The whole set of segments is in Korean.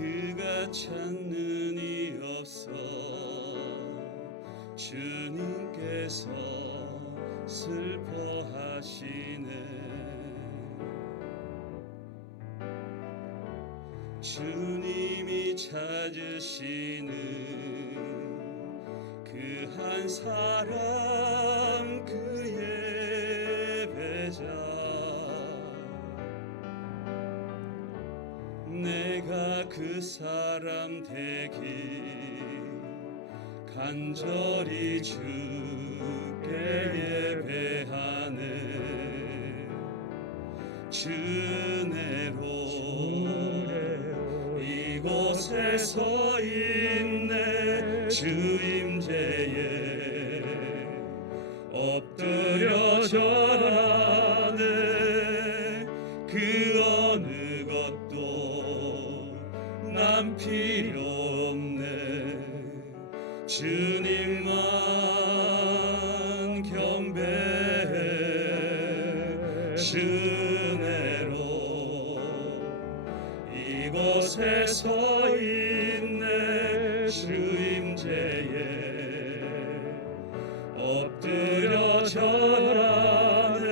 그가 찾는 이 없어 주님께서 슬퍼하시네. 주님이 찾으시는 그 한 사람 그의 예배자, 내가 그 사람 되기 간절히 주께 예배하네. 주 은혜로 이곳에 서 있네. 주 임재에 엎드려 절하네. 그 어느 것도 난 필요 없네. 주님만 경배해. 주 은혜로 이곳에 서 있네. 주 임재에 엎드려 절하네.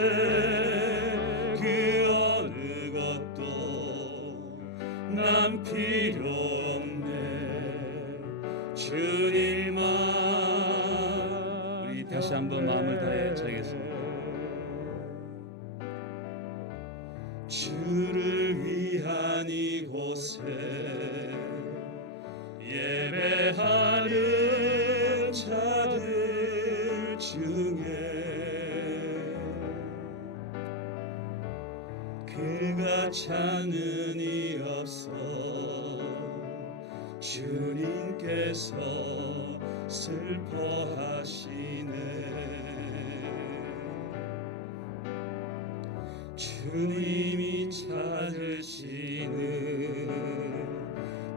그 어느 것도 난 필요 없네. 주님만. 우리 다시 한번 마음을 다해 차겠습니다. 주를 위한 이곳에 예배하는 자들 중에 그가 찾는 이 없어 주님께서 슬퍼하시네. 주님이 찾으시는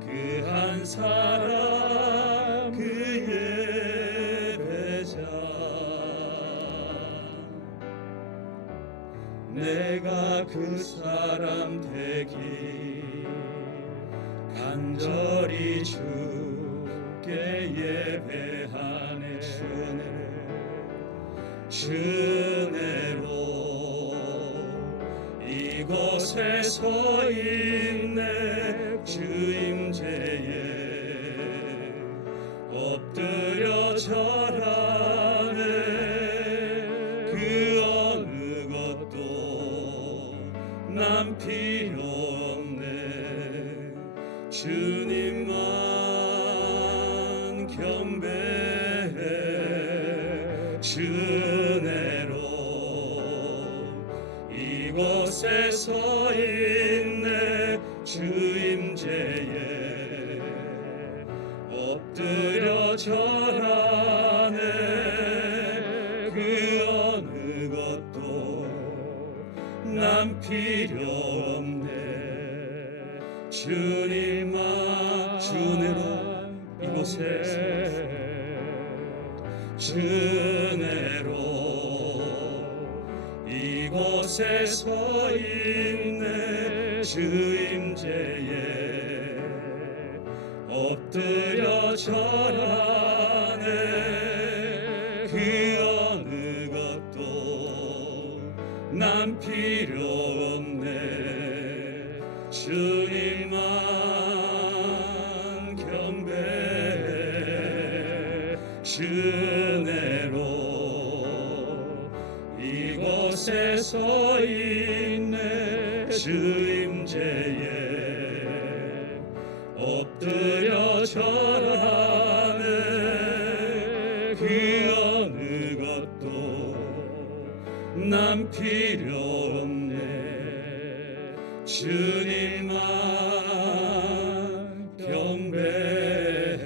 그 한 사람 그 예배자, 내가 그 사람 되기 간절히 주께 예배하네. 주 은혜로 이곳에 서 있네. 주 임재에 엎드려 절하네. 그 어느 것도 난 필요 없네. 주님만 경배해. 주 은혜로 이곳에 서 있네. 주 임재에 엎드려 절하네. 그 어느 것도 난 필요 없네. 주님만. 주 은혜로 이곳에 주 은혜로 이곳에 서 있네. 주 임재에 엎드려 절하네. 그 어느 것도 난 필요 없네. 주님만 경배해. 주 은혜로 이곳에 서 있네. 주 임재에 엎드려 절하네. 그 어느 것도 난 필요 없네. 주님만 경배해.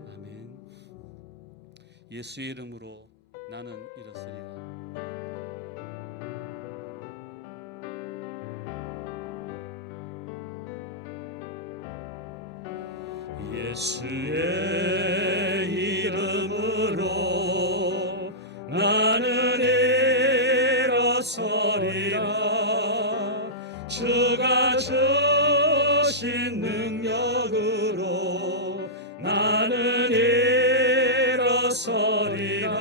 아멘. 예수의 이름으로 나는 이렇으리라. 예수의 이름으로 나는 일어서리라. 주가 주신 능력으로 나는 일어서리라.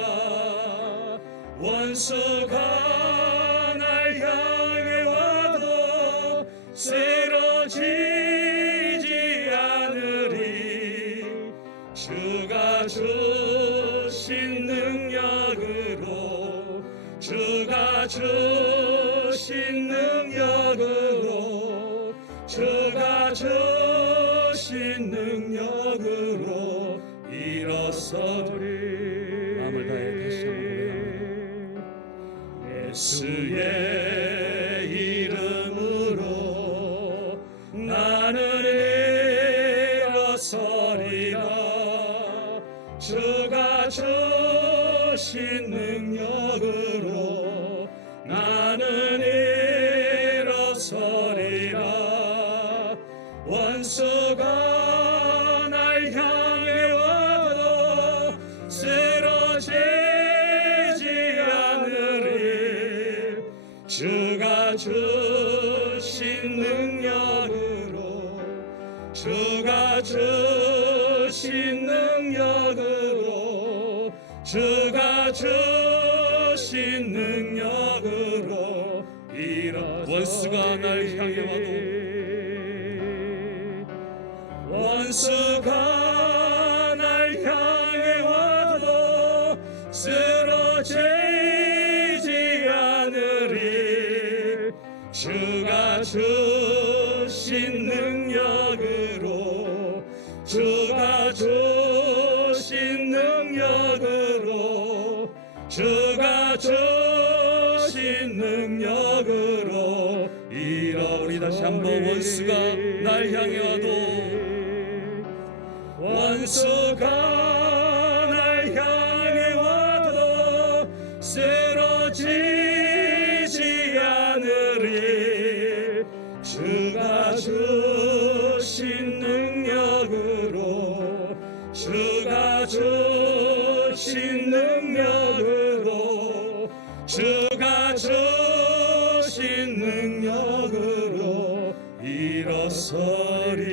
원수가 날 향해 와도 쓰러지지 않으리. 주가 주신 능력으로, 주가 주신 능력으로, 주가 주신 능력으로 일어서리. 마음을 다해 다시 한번 고백합니다. 예수의 이름으로 나는 일어서리라. 주가 주신 능력으로 나는 일어서리라. 원수가 날 향해 와도 쓰러지지 않으리. 주가 주신 능력으로, 주가 주신 능력으로, 주가 주신 능력으로 일어서. 원수가 날 향해 와도, 원수가 날 향해 와도 쓰러지지 않으리. 주가 주신 능력으로, 주가 주신 능력으로, 주가 주신 능력으로 일어. 우리 다시 한번 원수가 날 향해 와도, 원수가 날 향해 와도 쓰러지지 않으리. 주가 주신 능력으로, 주가 주신 능력으로, 주가 주신 능력으로 일어서리.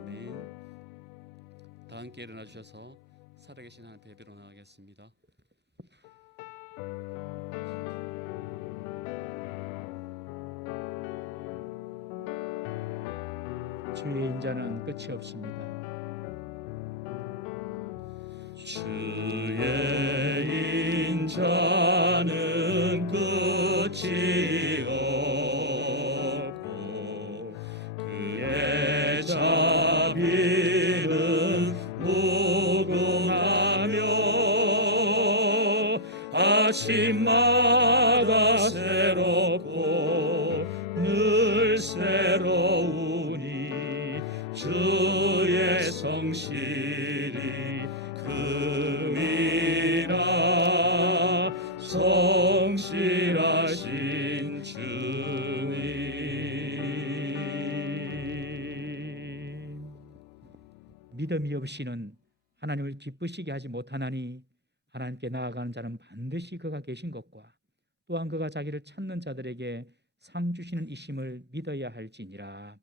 아멘. 다 함께 일어나 주셔서 살아계신 하나님 예배로 나가겠습니다. 주의 인자는 끝이 없습니다. 주의 인자는 끝이 없고 그의 자비는 무궁하며 아침마다 새롭고 늘 새로우니 주의 성실이 금이라. 성실하신 주님. 믿음이 없이는 하나님을 기쁘시게 하지 못하나니 하나님께 나아가는 자는 반드시 그가 계신 것과 또한 그가 자기를 찾는 자들에게 상 주시는 이심을 믿어야 할지니라.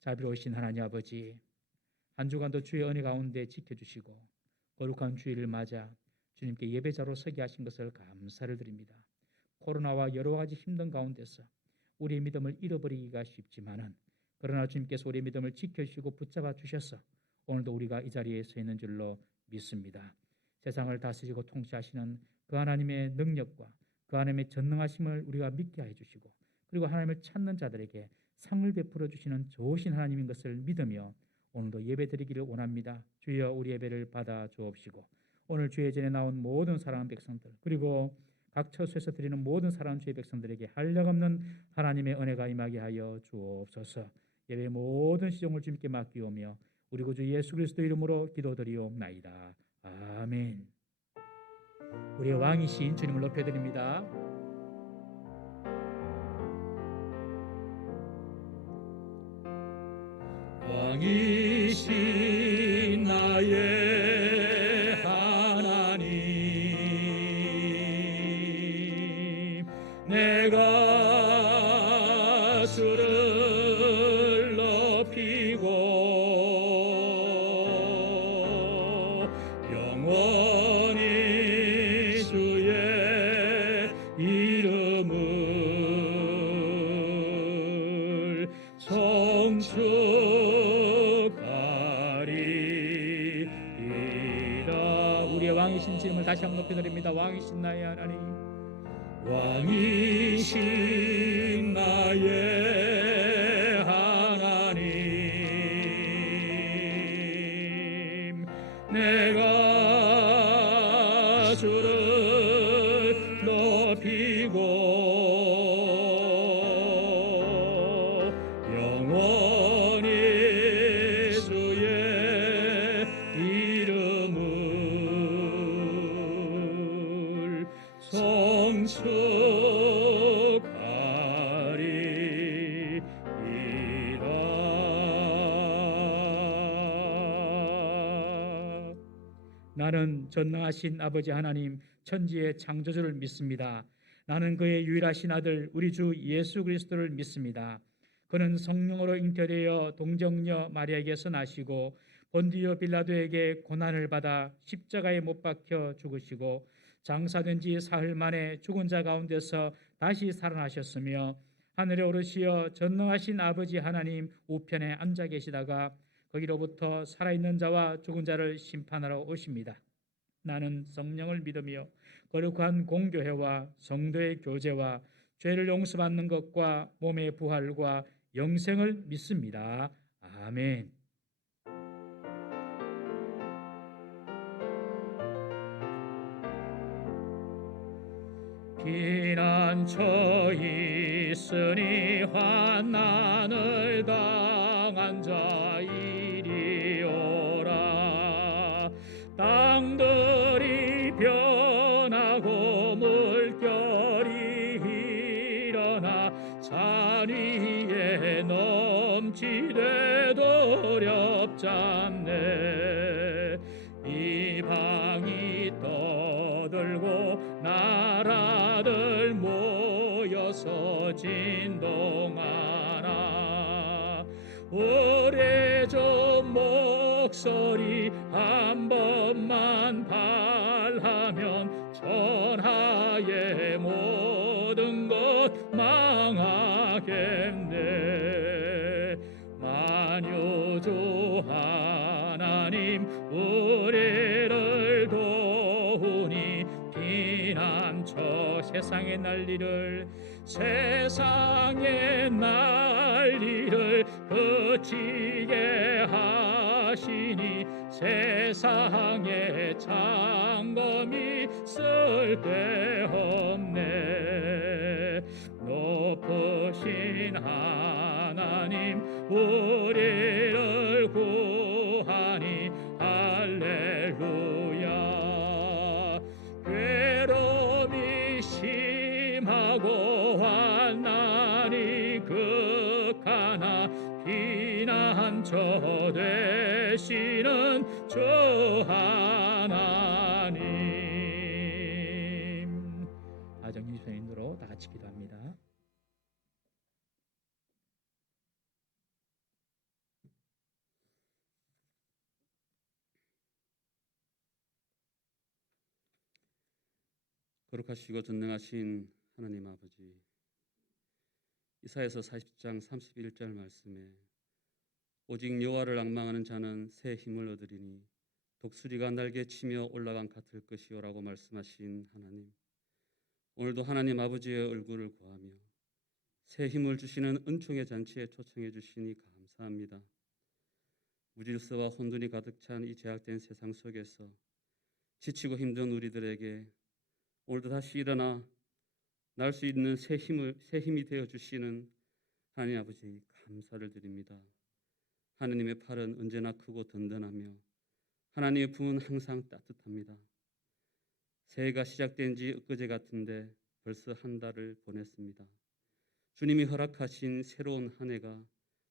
자비로우신 하나님 아버지, 한 주간도 주의 은혜 가운데 지켜주시고 거룩한 주일을 맞아 주님께 예배자로 서게 하신 것을 감사를 드립니다. 코로나와 여러 가지 힘든 가운데서 우리의 믿음을 잃어버리기가 쉽지만은 그러나 주님께서 우리의 믿음을 지켜주시고 붙잡아 주셔서 오늘도 우리가 이 자리에 서 있는 줄로 믿습니다. 세상을 다스리고 통치하시는 그 하나님의 능력과 그 하나님의 전능하심을 우리가 믿게 해주시고 그리고 하나님을 찾는 자들에게 상을 베풀어 주시는 좋으신 하나님인 것을 믿으며 오늘도 예배드리기를 원합니다. 주여 우리 예배를 받아 주옵시고 오늘 주의 전에 나온 모든 사랑하는 백성들 그리고 각 처소에서 드리는 모든 사랑하는 주의 백성들에게 한량없는 하나님의 은혜가 임하게 하여 주옵소서. 예배의 모든 시종을 주님께 맡기오며 우리 구주 예수 그리스도 이름으로 기도드리옵나이다. 아멘. 우리의 왕이신 주님을 높여드립니다. 왕이신 나의 하나님, 내가 다시 한번 높여드립니다. 왕이신 나의 하나님, 왕이신 나의 하나님, 내가 주를 높이고 영원히 주의 이름을 성축하리이다. 나는 전능하신 아버지 하나님, 천지의 창조주를 믿습니다. 나는 그의 유일하신 아들 우리 주 예수 그리스도를 믿습니다. 그는 성령으로 잉태되어 동정녀 마리아에게서 나시고 본디오 빌라도에게 고난을 받아 십자가에 못 박혀 죽으시고 장사된 지 사흘 만에 죽은 자 가운데서 다시 살아나셨으며 하늘에 오르시어 전능하신 아버지 하나님 우편에 앉아 계시다가 거기로부터 살아있는 자와 죽은 자를 심판하러 오십니다. 나는 성령을 믿으며 거룩한 공교회와 성도의 교제와 죄를 용서받는 것과 몸의 부활과 영생을 믿습니다. 아멘. 피난처 있으니 환난을 당한 자 이리 오라. 땅들이 변하고 물결이 일어나 산 위에 넘치되 어렵잖네. 이방이 떠들고 나라들 모여서 진동하나. 오래전 목소리 한 번만 발하면 천하의 모든 것 망하겠네. 만유주 하나님 우리를 도우니 피난처 세상의 난리를 그치게 하시니 세상에 창검이 쓸데없네. 높으신 하나님 우리를 구하니 할렐루야. 괴로움이 심하고 환난이 극하나 피난처 되시는 주 하나님. 아정님의 인도로 다 같이 기도합니다. 거룩하시고 전능하신 하나님 아버지, 이사야서 40장 31절 말씀에 오직 여호와를 앙망하는 자는 새 힘을 얻으리니 독수리가 날개 치며 올라간 같을 것이요라고 말씀하신 하나님, 오늘도 하나님 아버지의 얼굴을 구하며 새 힘을 주시는 은총의 잔치에 초청해 주시니 감사합니다. 무질서와 혼돈이 가득 찬 이 제약된 세상 속에서 지치고 힘든 우리들에게 오늘도 다시 일어나 날 수 있는 새 힘이 되어 주시는 하나님 아버지 감사를 드립니다. 하나님의 팔은 언제나 크고 든든하며 하나님의 품은 항상 따뜻합니다. 새해가 시작된 지 엊그제 같은데 벌써 한 달을 보냈습니다. 주님이 허락하신 새로운 한 해가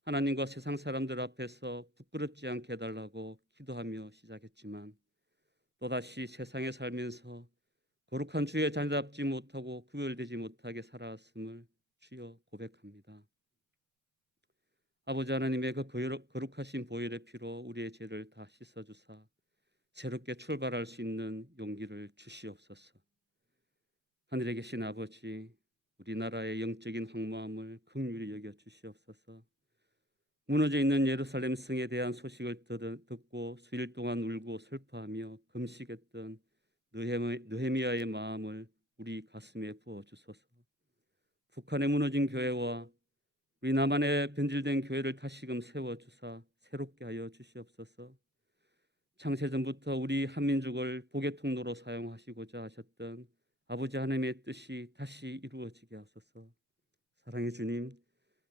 하나님과 세상 사람들 앞에서 부끄럽지 않게 해달라고 기도하며 시작했지만 또다시 세상에 살면서 거룩한 주의 자녀답지 못하고 구별되지 못하게 살아왔음을 주여 고백합니다. 아버지 하나님의 그 거룩하신 보혈의 피로 우리의 죄를 다 씻어주사 새롭게 출발할 수 있는 용기를 주시옵소서. 하늘에 계신 아버지, 우리나라의 영적인 황무함을 긍휼히 여겨 주시옵소서. 무너져 있는 예루살렘 성에 대한 소식을 듣고 수일 동안 울고 슬퍼하며 금식했던 느헤미야의 마음을 우리 가슴에 부어 주소서. 북한에 무너진 교회와 우리 남한에 변질된 교회를 다시금 세워 주사 새롭게 하여 주시옵소서. 창세전부터 우리 한민족을 복의 통로로 사용하시고자 하셨던 아버지 하나님의 뜻이 다시 이루어지게 하소서. 사랑의 주님,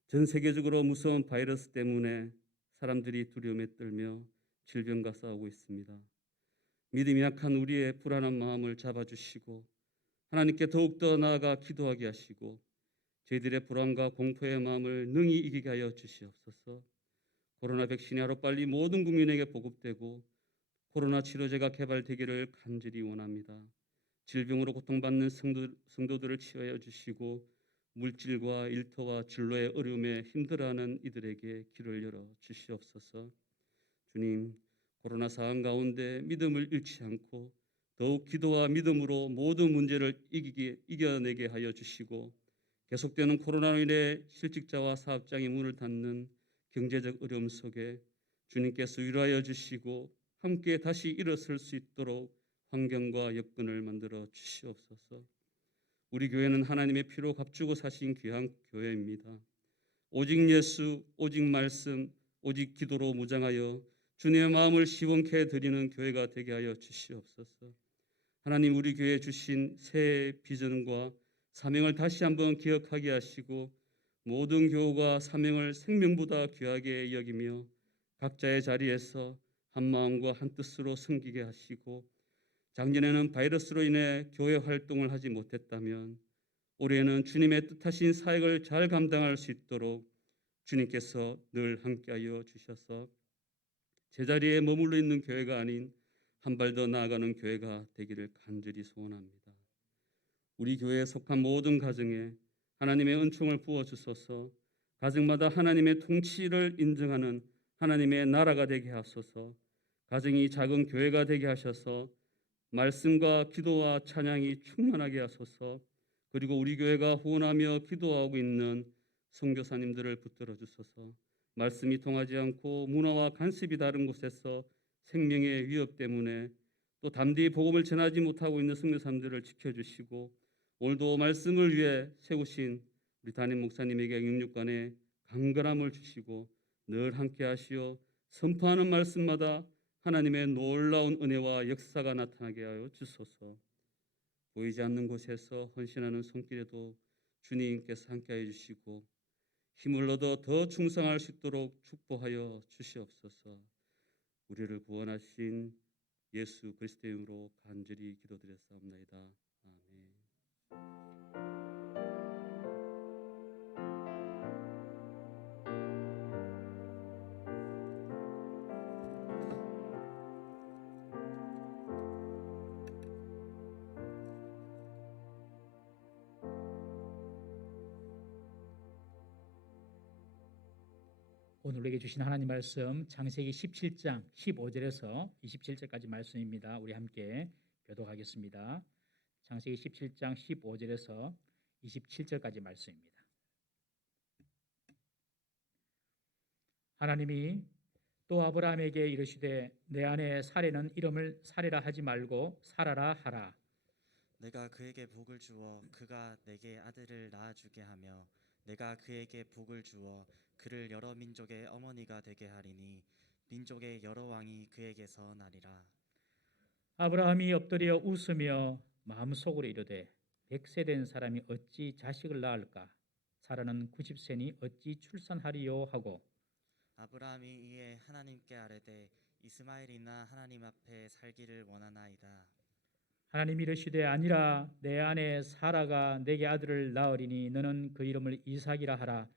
전 세계적으로 무서운 바이러스 때문에 사람들이 두려움에 떨며 질병과 싸우고 있습니다. 믿음이 약한 우리의 불안한 마음을 잡아주시고 하나님께 더욱더 나아가 기도하게 하시고 저희들의 불안과 공포의 마음을 능히 이기게 하여 주시옵소서. 코로나 백신이 하루빨리 모든 국민에게 보급되고 코로나 치료제가 개발되기를 간절히 원합니다. 질병으로 고통받는 성도들을 치유하여 주시고 물질과 일터와 진로의 어려움에 힘들어하는 이들에게 길을 열어 주시옵소서. 주님, 코로나 상황 가운데 믿음을 잃지 않고 더욱 기도와 믿음으로 모든 문제를 이겨내게 하여 주시고 계속되는 코로나로 인해 실직자와 사업장이 문을 닫는 경제적 어려움 속에 주님께서 위로하여 주시고 함께 다시 일어설 수 있도록 환경과 여건을 만들어 주시옵소서. 우리 교회는 하나님의 피로 값주고 사신 귀한 교회입니다. 오직 예수, 오직 말씀, 오직 기도로 무장하여 주님의 마음을 시원케 드리는 교회가 되게 하여 주시옵소서. 하나님, 우리 교회에 주신 새 비전과 사명을 다시 한번 기억하게 하시고 모든 교우가 사명을 생명보다 귀하게 여기며 각자의 자리에서 한 마음과 한 뜻으로 섬기게 하시고 작년에는 바이러스로 인해 교회 활동을 하지 못했다면 올해는 주님의 뜻하신 사역을 잘 감당할 수 있도록 주님께서 늘 함께하여 주셔서 제자리에 머물러 있는 교회가 아닌 한 발 더 나아가는 교회가 되기를 간절히 소원합니다. 우리 교회에 속한 모든 가정에 하나님의 은총을 부어주소서. 가정마다 하나님의 통치를 인정하는 하나님의 나라가 되게 하소서. 가정이 작은 교회가 되게 하셔서 말씀과 기도와 찬양이 충만하게 하소서. 그리고 우리 교회가 후원하며 기도하고 있는 선교사님들을 붙들어 주소서. 말씀이 통하지 않고 문화와 간섭이 다른 곳에서 생명의 위협 때문에 또 담대히 복음을 전하지 못하고 있는 선교사님들을 지켜주시고 오늘도 말씀을 위해 세우신 우리 담임 목사님에게 영육간에 강건함을 주시고 늘 함께 하시어 선포하는 말씀마다 하나님의 놀라운 은혜와 역사가 나타나게 하여 주소서. 보이지 않는 곳에서 헌신하는 손길에도 주님께서 함께하여 주시고 힘을 얻어 더 충성할 수 있도록 축복하여 주시옵소서. 우리를 구원하신 예수 그리스도의 이름으로 간절히 기도드렸사옵나이다. 아멘. 오늘 우리에게 주신 하나님 말씀 창세기 17장 15절에서 27절까지 말씀입니다. 우리 함께 교독하겠습니다. 창세기 17장 15절에서 27절까지 말씀입니다. 하나님이 또 아브라함에게 이르시되 내 아내 사레는 이름을 사레라 하지 말고 사라라 하라. 내가 그에게 복을 주어 그가 내게 아들을 낳아주게 하며 내가 그에게 복을 주어 그를 여러 민족의 어머니가 되게 하리니 민족의 여러 왕이 그에게서 나리라. 아브라함이 엎드려 웃으며 마음속으로 이르되 100세 된 사람이 어찌 자식을 낳을까? 사라는 90세니 어찌 출산하리요 하고 아브라함이 이에 하나님께 아뢰되 이스마엘이나 하나님 앞에 살기를 원하나이다. 하나님이 이르시되 아니라 내 아내 사라가 내게 아들을 낳으리니 너는 그 이름을 이삭이라 하라.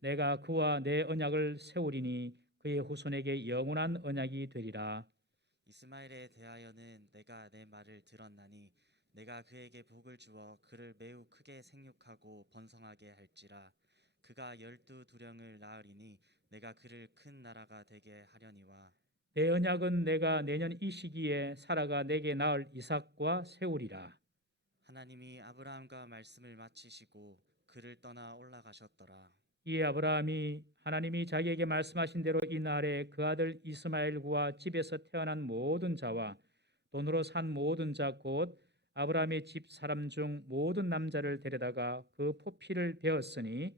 내가 그와 내 언약을 세우리니 그의 후손에게 영원한 언약이 되리라. 이스마엘에 대하여는 내가 내 말을 들었나니 내가 그에게 복을 주어 그를 매우 크게 생육하고 번성하게 할지라. 그가 12두령을 낳으리니 내가 그를 큰 나라가 되게 하려니와 내 언약은 내가 내년 이 시기에 사라가 내게 낳을 이삭과 세우리라. 하나님이 아브라함과 말씀을 마치시고 그를 떠나 올라가셨더라. 이에 아브라함이 하나님이 자기에게 말씀하신 대로 이 날에 그 아들 이스마엘과 집에서 태어난 모든 자와 돈으로 산 모든 자 곧 아브라함의 집 사람 중 모든 남자를 데려다가 그 포피를 베었으니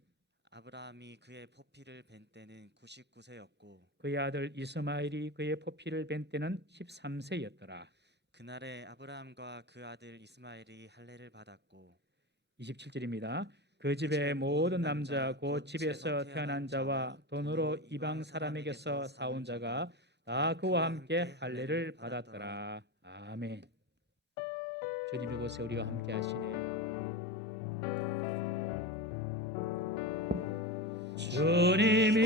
아브라함이 그의 포피를 벤 때는 99세였고 그의 아들 이스마엘이 그의 포피를 벤 때는 13세였더라. 그날에 아브라함과 그 아들 이스마엘이 할례를 받았고 27절입니다. 그 집의 모든 남자 곧 집에서 태어난 자와 돈으로 이방 사람에게서 사온 자가 다 그와 함께 할례를 받았더라. 아멘. 주님 이곳에 우리와 함께 하시네. 주님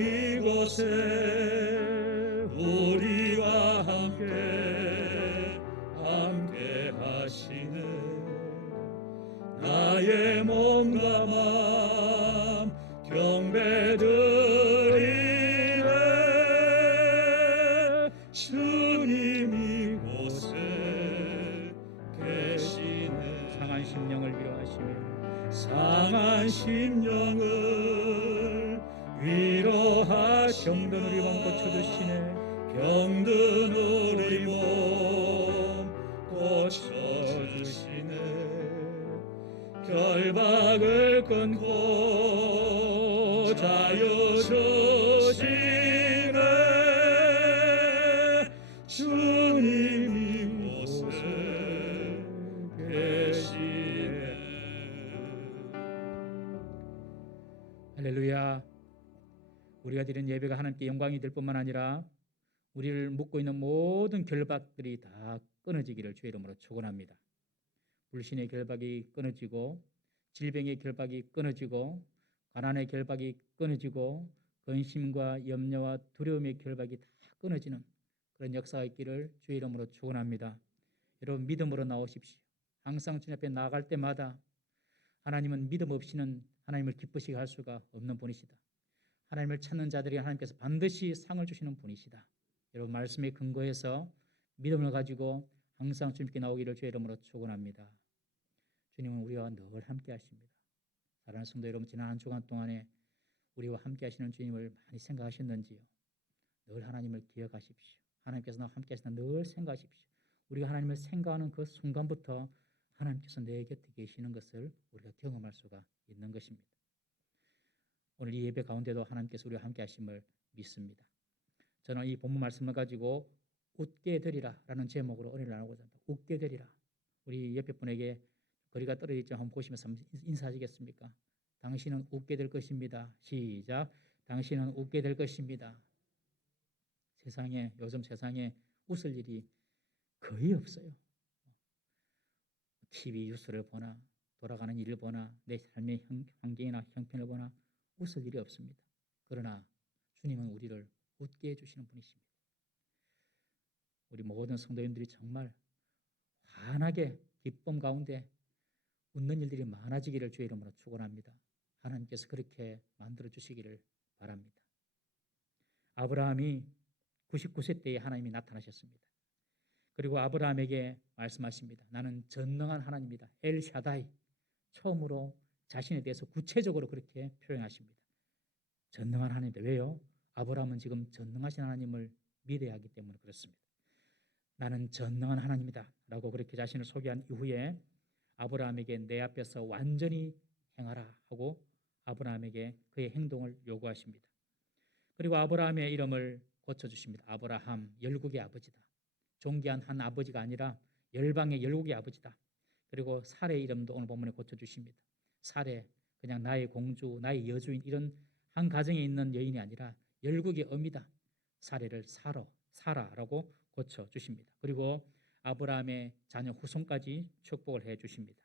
이곳에 우리와 함께 하시네. 나의 몸과 맘 경배드리네. 주님 이곳에 계시네. 상한 심령을 위로하시며 상한 심령을 위로하시며 병든 우리 몸 고쳐주시네. 병든 우리 몸 고쳐주시네. 결박을 끊고 자유 주시네. 주님 이곳에 계시네. 할렐루야. 우리가 드리는 예배가 하나님께 영광이 될 뿐만 아니라 우리를 묶고 있는 모든 결박들이 다 끊어지기를 주의 이름으로 축원합니다. 불신의 결박이 끊어지고 질병의 결박이 끊어지고 가난의 결박이 끊어지고 근심과 염려와 두려움의 결박이 다 끊어지는 그런 역사가 있기를 주의 이름으로 축원합니다. 여러분 믿음으로 나오십시오. 항상 주님 앞에 나아갈 때마다 하나님은 믿음 없이는 하나님을 기쁘시게 할 수가 없는 분이시다. 하나님을 찾는 자들이 하나님께서 반드시 상을 주시는 분이시다. 여러분 말씀에 근거해서 믿음을 가지고 항상 주님께 나오기를 주의 이름으로 축원합니다. 주님은 우리와 늘 함께 하십니다. 사랑하는 성도 여러분, 지난 한 주간 동안에 우리와 함께 하시는 주님을 많이 생각하셨는지요? 늘 하나님을 기억하십시오. 하나님께서 나와 함께 하시는 늘 생각하십시오. 우리가 하나님을 생각하는 그 순간부터 하나님께서 내 곁에 계시는 것을 우리가 경험할 수가 있는 것입니다. 오늘 이 예배 가운데도 하나님께서 우리와 함께 하심을 믿습니다. 저는 이 본문 말씀을 가지고 웃게 되리라 라는 제목으로 은혜를 나누고자 합니다. 웃게 되리라. 우리 옆에 분에게 거리가 떨어지지 한번 보시면서 인사하시겠습니까? 당신은 웃게 될 것입니다. 시작. 당신은 웃게 될 것입니다. 요즘 세상에 웃을 일이 거의 없어요. TV 뉴스를 보나 돌아가는 일을 보나 내 삶의 환경이나 형편을 보나 웃을 일이 없습니다. 그러나 주님은 우리를 웃게 해주시는 분이십니다. 우리 모든 성도님들이 정말 환하게 기쁨 가운데 웃는 일들이 많아지기를 주의 이름으로 축원합니다. 하나님께서 그렇게 만들어 주시기를 바랍니다. 아브라함이 99세 때에 하나님이 나타나셨습니다. 그리고 아브라함에게 말씀하십니다. 나는 전능한 하나님이다. 엘샤다이. 처음으로 자신에 대해서 구체적으로 그렇게 표현하십니다. 전능한 하나님이다. 왜요? 아브라함은 지금 전능하신 하나님을 믿어야 하기 때문에 그렇습니다. 나는 전능한 하나님이다 라고 그렇게 자신을 소개한 이후에 아브라함에게 내 앞에서 완전히 행하라 하고 아브라함에게 그의 행동을 요구하십니다. 그리고 아브라함의 이름을 고쳐주십니다. 아브라함, 열국의 아버지다. 존귀한 한 아버지가 아니라 열방의 열국의 아버지다. 그리고 사레의 이름도 오늘 본문에 고쳐주십니다. 사레, 그냥 나의 공주, 나의 여주인 이런 한 가정에 있는 여인이 아니라 열국의 어미다. 사레를 사라라고 고쳐주십니다. 그리고 아브라함의 자녀 후손까지 축복을 해주십니다.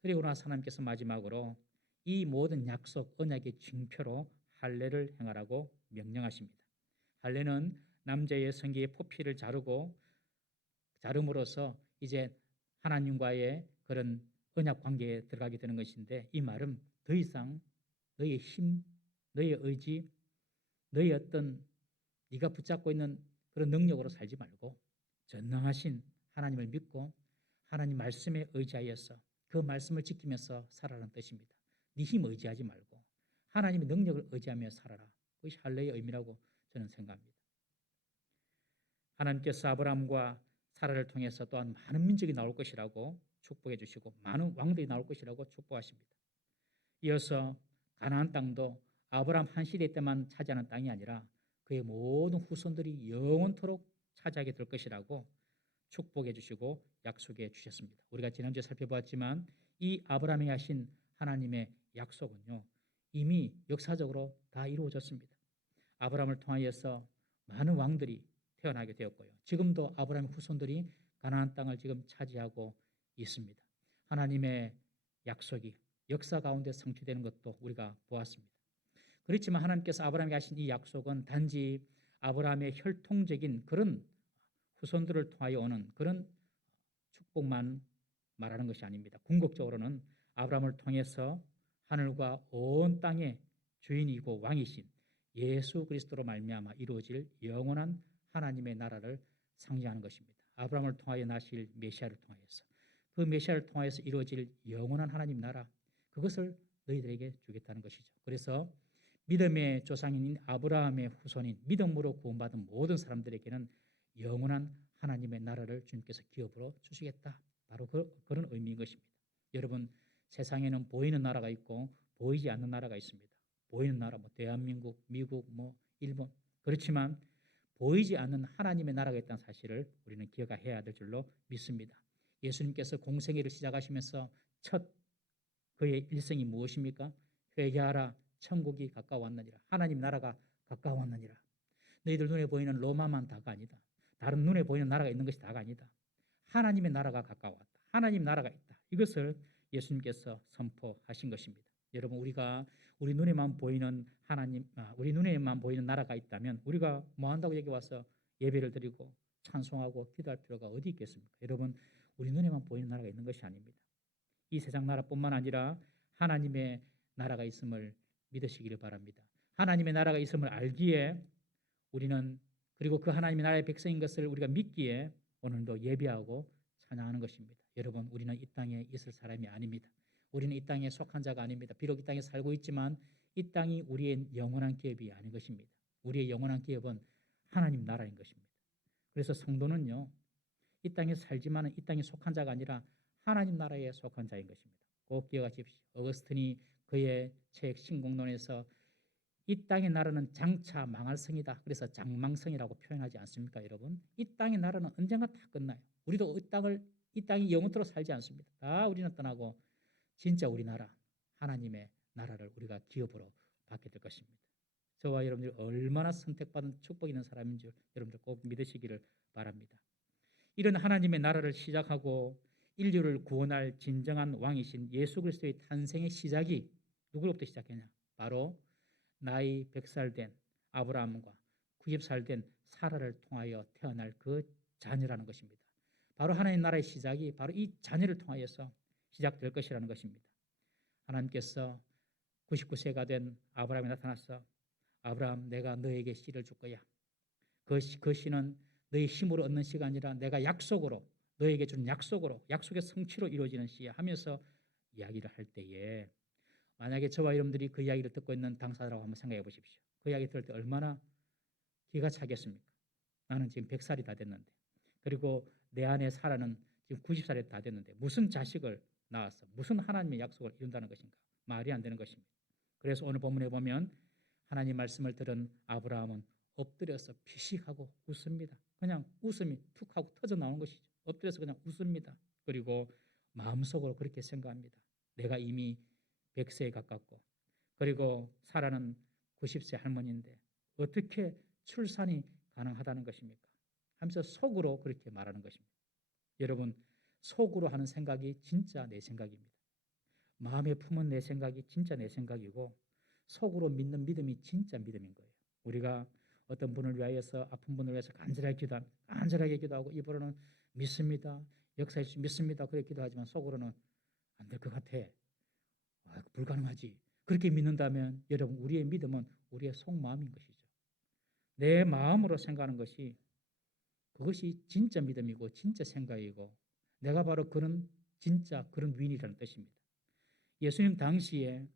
그리고 나서 하나님께서 마지막으로 이 모든 약속, 언약의 징표로 할례를 행하라고 명령하십니다. 할례는 남자의 성기의 포피를 자름으로써 이제 하나님과의 그런 언약 관계에 들어가게 되는 것인데 이 말은 더 이상 너의 힘, 너의 의지, 너의 어떤 네가 붙잡고 있는 그런 능력으로 살지 말고 전능하신 하나님을 믿고 하나님 말씀에 의지하여서 그 말씀을 지키면서 살아라는 뜻입니다. 네 힘 의지하지 말고 하나님의 능력을 의지하며 살아라. 그것이 할례의 의미라고 저는 생각합니다. 하나님께서 아브라함과 사라를 통해서 또한 많은 민족이 나올 것이라고 축복해 주시고 많은 왕들이 나올 것이라고 축복하십니다. 이어서 가나안 땅도 아브라함 한 시대 때만 차지하는 땅이 아니라 그의 모든 후손들이 영원토록 차지하게 될 것이라고 축복해 주시고 약속해 주셨습니다. 우리가 지난주에 살펴보았지만 이 아브라함이 하신 하나님의 약속은요, 이미 역사적으로 다 이루어졌습니다. 아브라함을 통하여서 많은 왕들이 태어나게 되었고요. 지금도 아브라함의 후손들이 가나안 땅을 지금 차지하고 있습니다. 하나님의 약속이 역사 가운데 성취되는 것도 우리가 보았습니다. 그렇지만 하나님께서 아브라함에게 하신 이 약속은 단지 아브라함의 혈통적인 그런 후손들을 통하여 오는 그런 축복만 말하는 것이 아닙니다. 궁극적으로는 아브라함을 통해서 하늘과 온 땅의 주인이고 왕이신 예수 그리스도로 말미암아 이루어질 영원한 하나님의 나라를 상징하는 것입니다. 아브라함을 통하여 나실 메시아를 통하여서 그 메시아를 통하여서 이루어질 영원한 하나님 나라, 그것을 너희들에게 주겠다는 것이죠. 그래서 믿음의 조상인 아브라함의 후손인 믿음으로 구원받은 모든 사람들에게는 영원한 하나님의 나라를 주님께서 기업으로 주시겠다. 바로 그런 의미인 것입니다. 여러분, 세상에는 보이는 나라가 있고 보이지 않는 나라가 있습니다. 보이는 나라, 대한민국, 미국, 일본. 그렇지만 보이지 않는 하나님의 나라가 있다는 사실을 우리는 기억해야 될 줄로 믿습니다. 예수님께서 공생애를 시작하시면서 첫 그의 일성이 무엇입니까? 회개하라, 천국이 가까웠느니라. 하나님 나라가 가까웠느니라. 너희들 눈에 보이는 로마만 다가 아니다. 다른 눈에 보이는 나라가 있는 것이 다가 아니다. 하나님의 나라가 가까웠다. 하나님 나라가 있다. 이것을 예수님께서 선포하신 것입니다. 여러분, 우리가 우리 눈에만 보이는 하나님, 우리 눈에만 보이는 나라가 있다면 우리가 뭐 한다고 여기 와서 예배를 드리고 찬송하고 기도할 필요가 어디 있겠습니까? 여러분, 우리 눈에만 보이는 나라가 있는 것이 아닙니다. 이 세상 나라뿐만 아니라 하나님의 나라가 있음을 믿으시기를 바랍니다. 하나님의 나라가 있음을 알기에 우리는, 그리고 그 하나님의 나라의 백성인 것을 우리가 믿기에 오늘도 예배하고 찬양하는 것입니다. 여러분, 우리는 이 땅에 있을 사람이 아닙니다. 우리는 이 땅에 속한 자가 아닙니다. 비록 이 땅에 살고 있지만 이 땅이 우리의 영원한 기업이 아닌 것입니다. 우리의 영원한 기업은 하나님 나라인 것입니다. 그래서 성도는요, 이 땅에 살지만 이 땅에 속한 자가 아니라 하나님 나라에 속한 자인 것입니다. 꼭 기억하십시오. 어거스틴이 그의 책 신공론에서 이 땅의 나라는 장차 망할 성이다. 그래서 장망성이라고 표현하지 않습니까, 여러분? 이 땅의 나라는 언젠가 다 끝나요. 우리도 이 땅이 영원토록 살지 않습니다. 다 우리는 떠나고 진짜 우리나라 하나님의 나라를 우리가 기업으로 받게 될 것입니다. 저와 여러분들이 얼마나 선택받은 축복 있는 사람인 줄 여러분들 꼭 믿으시기를 바랍니다. 이런 하나님의 나라를 시작하고 인류를 구원할 진정한 왕이신 예수 그리스도의 탄생의 시작이 누구로부터 시작했냐? 바로 나이 100살 된 아브라함과 90살 된 사라를 통하여 태어날 그 자녀라는 것입니다. 바로 하나님 나라의 시작이 바로 이 자녀를 통하여서 시작될 것이라는 것입니다. 하나님께서 99세가 된 아브라함에 나타나서 아브라함, 내가 너에게 씨를 줄 거야. 그 씨는 너의 힘으로 얻는 씨가 아니라 내가 약속으로 너에게 준 약속의 성취로 이루어지는 씨야 하면서 이야기를 할 때에, 만약에 저와 여러분들이 그 이야기를 듣고 있는 당사자라고 한번 생각해 보십시오. 그 이야기 들을 때 얼마나 기가 차겠습니까? 나는 지금 100살이 다 됐는데, 그리고 내 아내 사라는 지금 90살이 다 됐는데 무슨 자식을 낳았어? 무슨 하나님의 약속을 이룬다는 것인가? 말이 안 되는 것입니다. 그래서 오늘 본문에 보면 하나님 말씀을 들은 아브라함은 엎드려서 피식하고 웃습니다. 그냥 웃음이 툭 하고 터져 나오는 것이죠. 엎드려서 그냥 웃습니다. 그리고 마음속으로 그렇게 생각합니다. 내가 이미 100세에 가깝고, 그리고 사라는 90세 할머니인데 어떻게 출산이 가능하다는 것입니까? 하면서 속으로 그렇게 말하는 것입니다. 여러분, 속으로 하는 생각이 진짜 내 생각입니다. 마음에 품은 내 생각이 진짜 내 생각이고, 속으로 믿는 믿음이 진짜 믿음인 거예요. 우리가 어떤 분을 위하여서, 아픈 분을 위해서 간절하게 기도하고 입으로는 믿습니다, 역사해 주시 믿습니다, 그렇게 기도하지만 속으로는 안 될 것 같아, 불가능하지, 그렇게 믿는다면 여러분, 우리의 믿음은 우리의 속마음인 것이죠. 내 마음으로 생각하는 것이, 그것이 진짜 믿음이고 진짜 생각이고, 내가 바로 그런 진짜 그런 위인이라는 뜻입니다. 예수님 당시에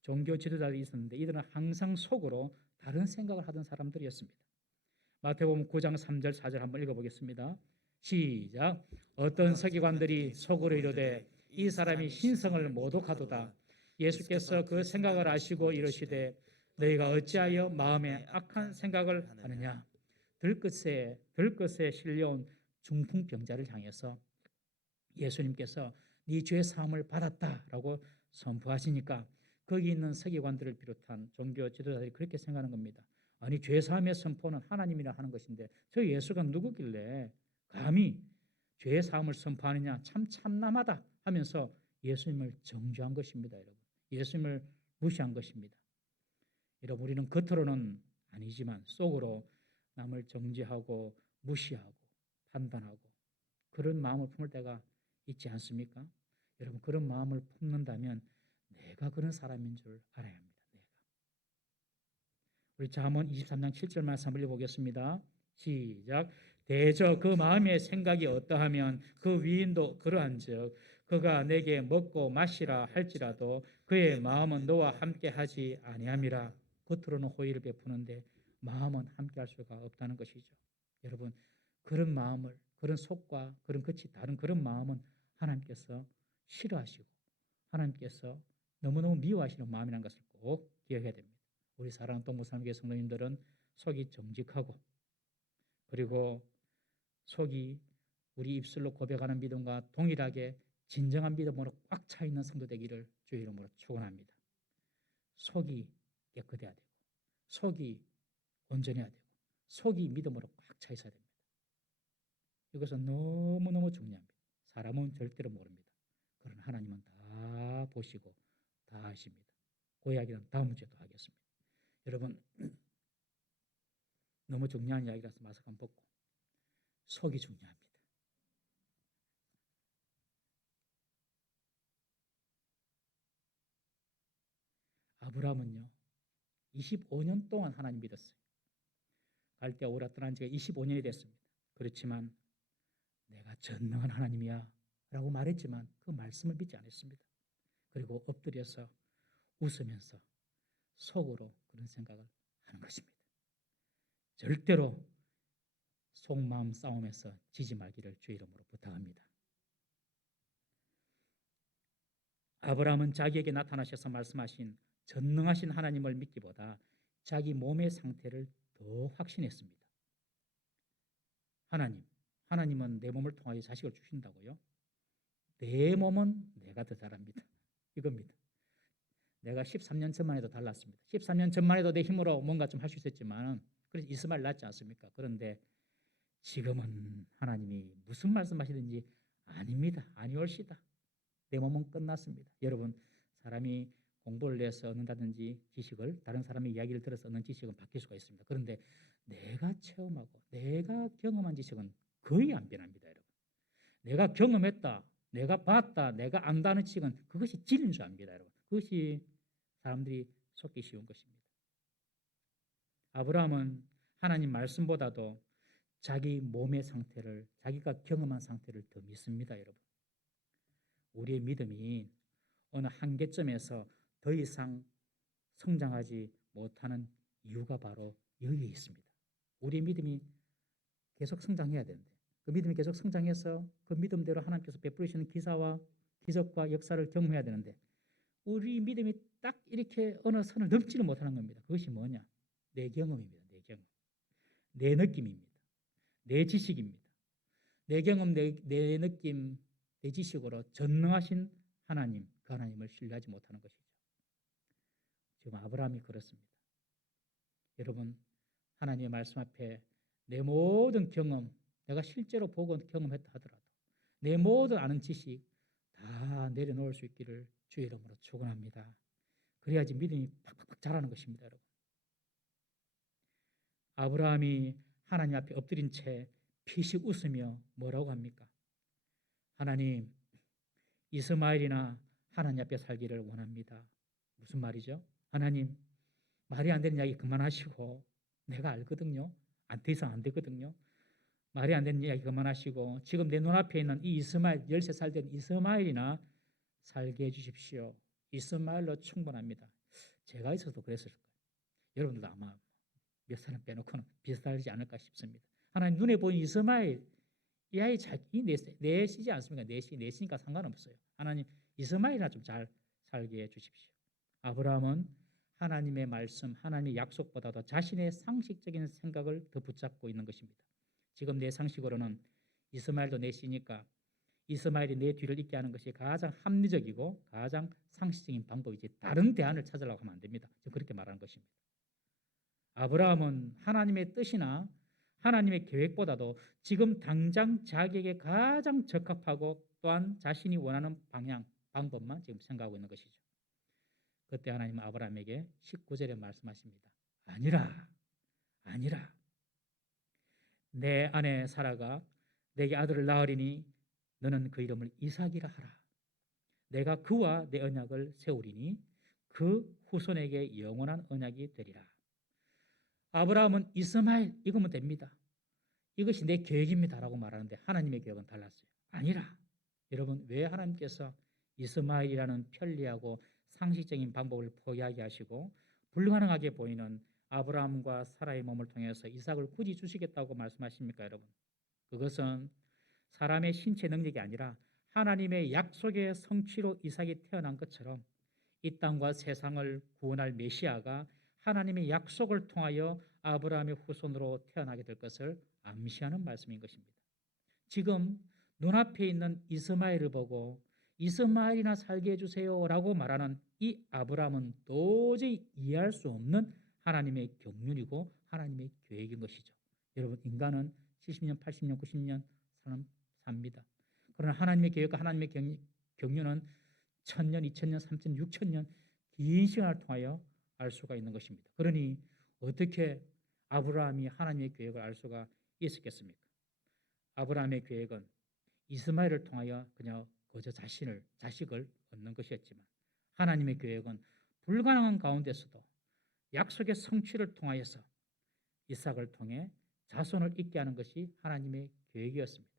종교 지도자들이 있었는데 이들은 항상 속으로 다른 생각을 하던 사람들이었습니다. 마태복음 9장 3절 4절 한번 읽어보겠습니다. 시작. 어떤 서기관들이 속으로 이르되 이 사람이 신성을 모독하도다. 예수께서 그 생각을 아시고 이르시되 너희가 어찌하여 마음에 악한 생각을 하느냐. 들것에 실려온 중풍병자를 향해서 예수님께서 네 죄 사함을 받았다라고 선포하시니까 거기 있는 서기관들을 비롯한 종교 지도자들이 그렇게 생각하는 겁니다. 아니 죄 사함의 선포는 하나님이라 하는 것인데 저 예수가 누구길래 감히 죄 사함을 선포하느냐, 참 참남하다 하면서 예수님을 정죄한 것입니다. 여러분, 예수님을 무시한 것입니다. 여러분, 우리는 겉으로는 아니지만 속으로 남을 정죄하고 무시하고 판단하고 그런 마음을 품을 때가 있지 않습니까? 여러분, 그런 마음을 품는다면 내가 그런 사람인 줄 알아야 합니다. 내가. 우리 잠언 23장 7절 말씀 한번 읽어보겠습니다. 시작. 대저 그 마음의 생각이 어떠하면 그 위인도 그러한즉 그가 내게 먹고 마시라 할지라도 그의 마음은 너와 함께하지 아니함이라. 겉으로는 호의를 베푸는데 마음은 함께할 수가 없다는 것이죠. 여러분, 그런 마음을, 그런 속과 그런 끝이 다른 그런 마음은 하나님께서 싫어하시고 하나님께서 너무너무 미워하시는 마음이라는 것을 꼭 기억해야 됩니다. 우리 사랑하는 동부산교회 성도님들은 속이 정직하고 그리고 속이 우리 입술로 고백하는 믿음과 동일하게 진정한 믿음으로 꽉 차 있는 성도 되기를 주의 이름으로 축원합니다. 속이 깨끗해야 되고 속이 온전해야 되고 속이 믿음으로 꽉 차 있어야 됩니다. 이것은 너무너무 중요합니다. 사람은 절대로 모릅니다. 그러나 하나님은 다 보시고 다 아십니다. 그 이야기는 다음 주에 또 하겠습니다. 여러분, 너무 중요한 이야기라서 마스크 한번 벗고 속이 중요합니다. 아브라함은요 25년 동안 하나님 믿었어요. 갈대아 우라 떠난 지가 25년이 됐습니다. 그렇지만 내가 전능한 하나님이야 라고 말했지만 그 말씀을 믿지 않았습니다. 그리고 엎드려서 웃으면서 속으로 그런 생각을 하는 것입니다. 절대로 속마음 싸움에서 지지 말기를 주의 이름으로 부탁합니다. 아브라함은 자기에게 나타나셔서 말씀하신 전능하신 하나님을 믿기보다 자기 몸의 상태를 더 확신했습니다. 하나님은 내 몸을 통하여 자식을 주신다고요? 내 몸은 내가 더 잘합니다. 이겁니다. 내가 13년 전만 해도 달랐습니다. 13년 전만 해도 내 힘으로 뭔가 좀 할 수 있었지만 그래서 이스마엘 낳지 않습니까? 그런데 지금은 하나님이 무슨 말씀하시든지 아닙니다. 아니올시다. 내 몸은 끝났습니다. 여러분, 사람이 공부를 해서 얻는다든지 지식을 다른 사람의 이야기를 들어서 얻는 지식은 바뀔 수가 있습니다. 그런데 내가 체험하고 내가 경험한 지식은 거의 안 변합니다. 여러분, 내가 경험했다, 내가 봤다, 내가 안다는 지식은 그것이 진리인 줄 압니다. 여러분, 그것이 사람들이 속기 쉬운 것입니다. 아브라함은 하나님 말씀보다도 자기 몸의 상태를, 자기가 경험한 상태를 더 믿습니다. 여러분, 우리의 믿음이 어느 한계점에서 더 이상 성장하지 못하는 이유가 바로 여기에 있습니다. 우리의 믿음이 계속 성장해야 되는데 그 믿음이 계속 성장해서 그 믿음대로 하나님께서 베풀으시는 기사와 기적과 역사를 경험해야 되는데 우리 믿음이 딱 이렇게 어느 선을 넘지를 못하는 겁니다. 그것이 뭐냐? 내 경험입니다. 내 경험. 내 느낌입니다. 내 지식입니다. 내 경험, 내 느낌, 내 지식으로 전능하신 하나님, 그 하나님을 신뢰하지 못하는 것이죠. 지금 아브라함이 그렇습니다. 여러분, 하나님의 말씀 앞에 내 모든 경험, 내가 실제로 보고 경험했다 하더라도 내 모든 아는 지식 다 내려놓을 수 있기를 주의 이름으로 축원합니다. 그래야지 믿음이 팍팍팍 자라는 것입니다. 여러분, 아브라함이 하나님 앞에 엎드린 채 피식 웃으며 뭐라고 합니까? 하나님, 이스마엘이나 하나님 앞에 살기를 원합니다. 무슨 말이죠? 하나님, 말이 안 되는 이야기 그만하시고, 내가 알거든요. 더 이상 안 되거든요. 말이 안 되는 이야기 그만하시고 지금 내 눈앞에 있는 이 이스마엘, 13살 된 이스마엘이나 살게 해주십시오. 이스마엘로 충분합니다. 제가 있어도 그랬을 거예요. 여러분들도 아마 몇 사람 빼놓고는 비슷하지 않을까 싶습니다. 하나님 눈에 보이는 이스마엘, 이 아이 자기 내시지 않습니까? 내시니까 상관없어요. 하나님 이스마엘이나 좀 잘 살게 해주십시오. 아브라함은 하나님의 말씀, 하나님의 약속보다도 자신의 상식적인 생각을 더 붙잡고 있는 것입니다. 지금 내 상식으로는 이스마엘도 내시니까 이스마엘이 내 뒤를 잇게 하는 것이 가장 합리적이고 가장 상식적인 방법이지 다른 대안을 찾으려고 하면 안 됩니다. 지금 그렇게 말하는 것입니다. 아브라함은 하나님의 뜻이나 하나님의 계획보다도 지금 당장 자기에게 가장 적합하고 또한 자신이 원하는 방향, 방법만 지금 생각하고 있는 것이죠. 그때 하나님은 아브라함에게 19절에 말씀하십니다. 아니라 내 아내 사라가 내게 아들을 낳으리니 너는 그 이름을 이삭이라 하라. 내가 그와 내 언약을 세우리니 그 후손에게 영원한 언약이 되리라. 아브라함은 이스마엘 이거면 됩니다. 이것이 내 계획입니다 라고 말하는데 하나님의 계획은 달랐어요. 아니라. 여러분, 왜 하나님께서 이스마엘이라는 편리하고 상식적인 방법을 포기하게 하시고 불가능하게 보이는 아브라함과 사라의 몸을 통해서 이삭을 굳이 주시겠다고 말씀하십니까, 여러분? 그것은 사람의 신체 능력이 아니라 하나님의 약속의 성취로 이삭이 태어난 것처럼 이 땅과 세상을 구원할 메시아가 하나님의 약속을 통하여 아브라함의 후손으로 태어나게 될 것을 암시하는 말씀인 것입니다. 지금 눈앞에 있는 이스마엘을 보고 이스마엘이나 살게 해주세요 라고 말하는 이 아브라함은 도저히 이해할 수 없는 하나님의 경륜이고 하나님의 계획인 것이죠. 여러분, 인간은 70년, 80년, 90년 삽니다. 그러나 하나님의 계획과 하나님의 경륜은 1000년, 2000년, 3000년, 6000년 긴 시간을 통하여 알 수가 있는 것입니다. 그러니 어떻게 아브라함이 하나님의 계획을 알 수가 있었겠습니까? 아브라함의 계획은 이스마엘을 통하여 그냥 그저 자식을 얻는 것이었지만 하나님의 계획은 불가능한 가운데서도 약속의 성취를 통하여서 이삭을 통해 자손을 잇게 하는 것이 하나님의 계획이었습니다.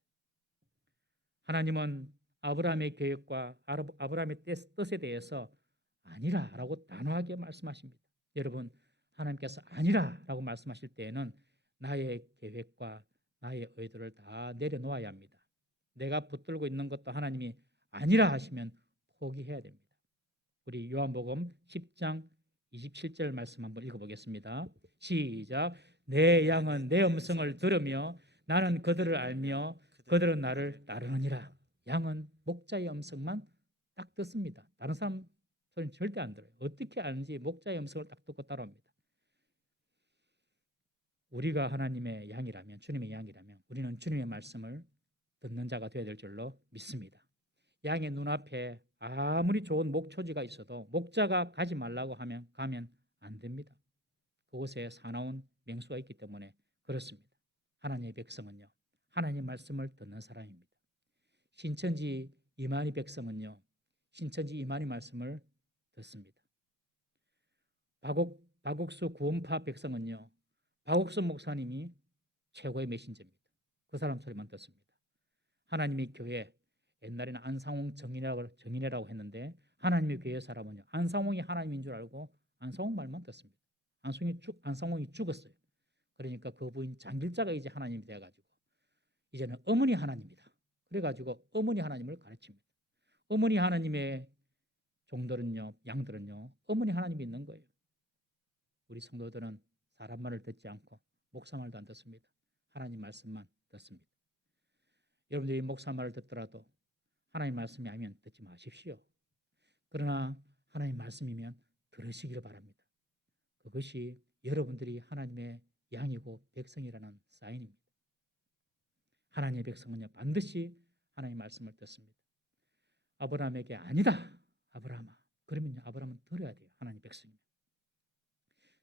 하나님은 아브라함의 계획과 아브라함의 뜻에 대해서 아니라라고 단호하게 말씀하십니다. 여러분, 하나님께서 아니라라고 말씀하실 때에는 나의 계획과 나의 의도를 다 내려놓아야 합니다. 내가 붙들고 있는 것도 하나님이 아니라 하시면 포기해야 됩니다. 우리 요한복음 10장 27절 말씀 한번 읽어보겠습니다. 시작. 내 양은 내 음성을 들으며 나는 그들을 알며 그들은 나를 따르느니라. 양은 목자의 음성만 딱 듣습니다. 다른 사람 소리는 절대 안 들어요. 어떻게 아는지 목자의 음성을 딱 듣고 따라옵니다. 우리가 하나님의 양이라면, 주님의 양이라면 우리는 주님의 말씀을 듣는 자가 되어야 될 줄로 믿습니다. 양의 눈앞에 아무리 좋은 목초지가 있어도 목자가 가지 말라고 하면 가면 안 됩니다. 그곳에 사나운 맹수가 있기 때문에 그렇습니다. 하나님의 백성은요, 하나님의 말씀을 듣는 사람입니다. 신천지 이만희 백성은요, 신천지 이만희 말씀을 듣습니다. 박옥수 구원파 백성은요, 박옥수 목사님이 최고의 메신저입니다. 그 사람 소리만 듣습니다. 하나님의 교회, 옛날에는 안상홍 정인회라고 했는데 하나님의 교회 사람은요, 안상홍이 하나님인 줄 알고 안상홍 말만 듣습니다. 안상홍이 죽었어요. 그러니까 그 부인 장길자가 이제 하나님이 되어가지고 이제는 어머니 하나님이다. 그래가지고 어머니 하나님을 가르칩니다. 어머니 하나님의 종들은요, 양들은요, 어머니 하나님이 있는 거예요. 우리 성도들은 사람 말을 듣지 않고 목사 말도 안 듣습니다. 하나님 말씀만 듣습니다. 여러분들이 목사 말을 듣더라도 하나님 말씀이 아니면 듣지 마십시오. 그러나 하나님 말씀이면 들으시기를 바랍니다. 그것이 여러분들이 하나님의 양이고 백성이라는 사인입니다. 하나님의 백성은요, 반드시 하나님의 말씀을 듣습니다. 아브라함에게 아니다, 아브라함아. 그러면 아브라함은 들어야 돼요. 하나님 백성이면.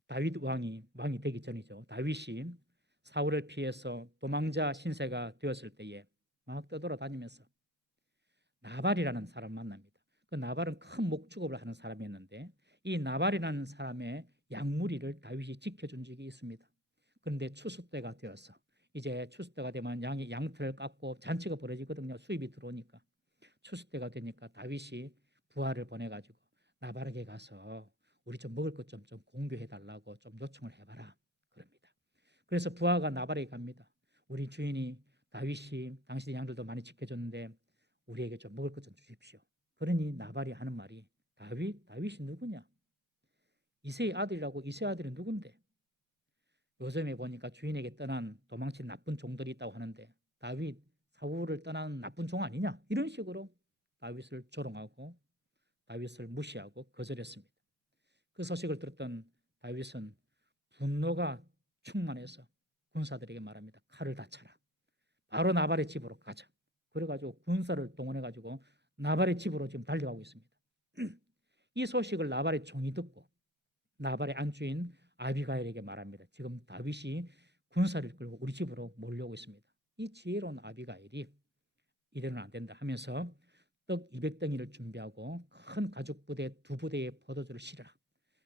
다윗 왕이 되기 전이죠. 다윗이 사울을 피해서 도망자 신세가 되었을 때에 막 떠돌아다니면서 나발이라는 사람을 만납니다. 그 나발은 큰 목축업을 하는 사람이었는데 이 나발이라는 사람의 양무리를 다윗이 지켜준 적이 있습니다. 그런데 추수 때가 되어서 이제 추수 때가 되면 양이 양털을 깎고 잔치가 벌어지거든요. 수입이 들어오니까. 추수 때가 되니까 다윗이 부하를 보내가지고 나발에게 가서 우리 좀 먹을 것 좀 공개해 달라고 좀 요청을 해봐라 그럽니다. 그래서 부하가 나발에게 갑니다. 우리 주인이 다윗이 당신의 양들도 많이 지켜줬는데 우리에게 좀 먹을 것 좀 주십시오. 그러니 나발이 하는 말이 다윗이 누구냐? 이새의 아들이라고. 이새의 아들이 누군데? 요즘에 보니까 주인에게 떠난 도망친 나쁜 종들이 있다고 하는데 다윗 사울을 떠난 나쁜 종 아니냐? 이런 식으로 다윗을 조롱하고 다윗을 무시하고 거절했습니다. 그 소식을 들었던 다윗은 분노가 충만해서 군사들에게 말합니다. 칼을 다 차라. 바로 나발의 집으로 가자. 그래가지고 군사를 동원해가지고 나발의 집으로 지금 달려가고 있습니다. 이 소식을 나발의 종이 듣고 나발의 안주인 아비가일에게 말합니다. 지금 다윗이 군사를 끌고 우리 집으로 몰려오고 있습니다. 이 지혜로운 아비가일이 이대로는 안 된다 하면서 떡 200덩이를 준비하고 큰 가죽 부대 2부대의 포도주를 실어라.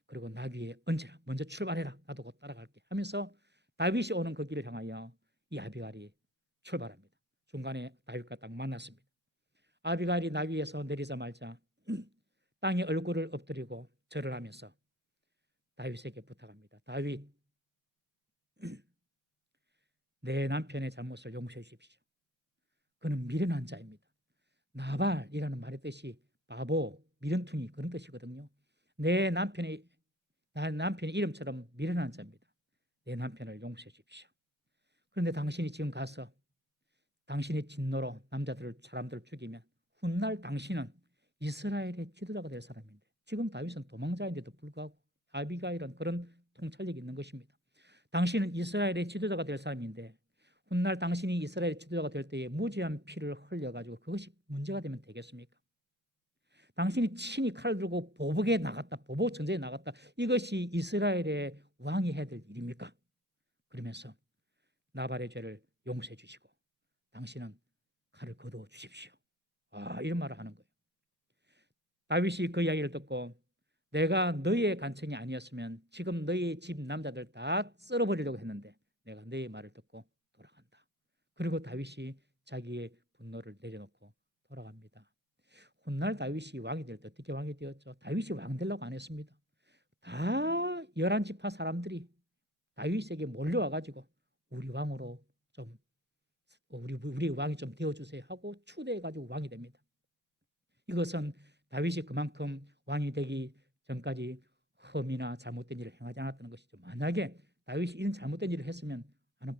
그리고 나귀에 얹어라. 먼저 출발해라. 나도 곧 따라갈게 하면서 다윗이 오는 그 길을 향하여 이 아비가일이 출발합니다. 중간에 다윗과 딱 만났습니다. 아비가일이 나귀에서 내리자마자 땅에 얼굴을 엎드리고 절을 하면서 다윗에게 부탁합니다. 다윗, 내 남편의 잘못을 용서해 주십시오. 그는 미련한 자입니다. 나발이라는 말의 뜻이 바보, 미련퉁이 그런 뜻이거든요. 내 남편의 이름처럼 미련한 자입니다. 내 남편을 용서해 주십시오. 그런데 당신이 지금 가서 당신의 진노로 사람들을 죽이면 훗날 당신은 이스라엘의 지도자가 될 사람인데 지금 다윗은 도망자인데도 불구하고 아비가일은 그런 통찰력이 있는 것입니다. 당신은 이스라엘의 지도자가 될 사람인데 훗날 당신이 이스라엘의 지도자가 될 때에 무지한 피를 흘려가지고 그것이 문제가 되면 되겠습니까? 당신이 친히 칼을 들고 보복 전쟁에 나갔다. 이것이 이스라엘의 왕이 해야 될 일입니까? 그러면서 나발의 죄를 용서해 주시고 당신은 칼을 거두어 주십시오. 이런 말을 하는 거예요. 다윗이 그 이야기를 듣고 내가 너희의 간청이 아니었으면 지금 너희 집 남자들 다 썰어버리려고 했는데 내가 너희 말을 듣고 돌아간다. 그리고 다윗이 자기의 분노를 내려놓고 돌아갑니다. 훗날 다윗이 왕이 될 때 어떻게 왕이 되었죠? 다윗이 왕 되려고 안 했습니다. 다 11지파 사람들이 다윗에게 몰려와가지고 우리 왕으로 좀 우리 왕이 좀 되어주세요 하고 추대해가지고 왕이 됩니다. 이것은 다윗이 그만큼 왕이 되기 전까지 흠이나 잘못된 일을 행하지 않았다는 것이죠. 만약에 다윗이 이런 잘못된 일을 했으면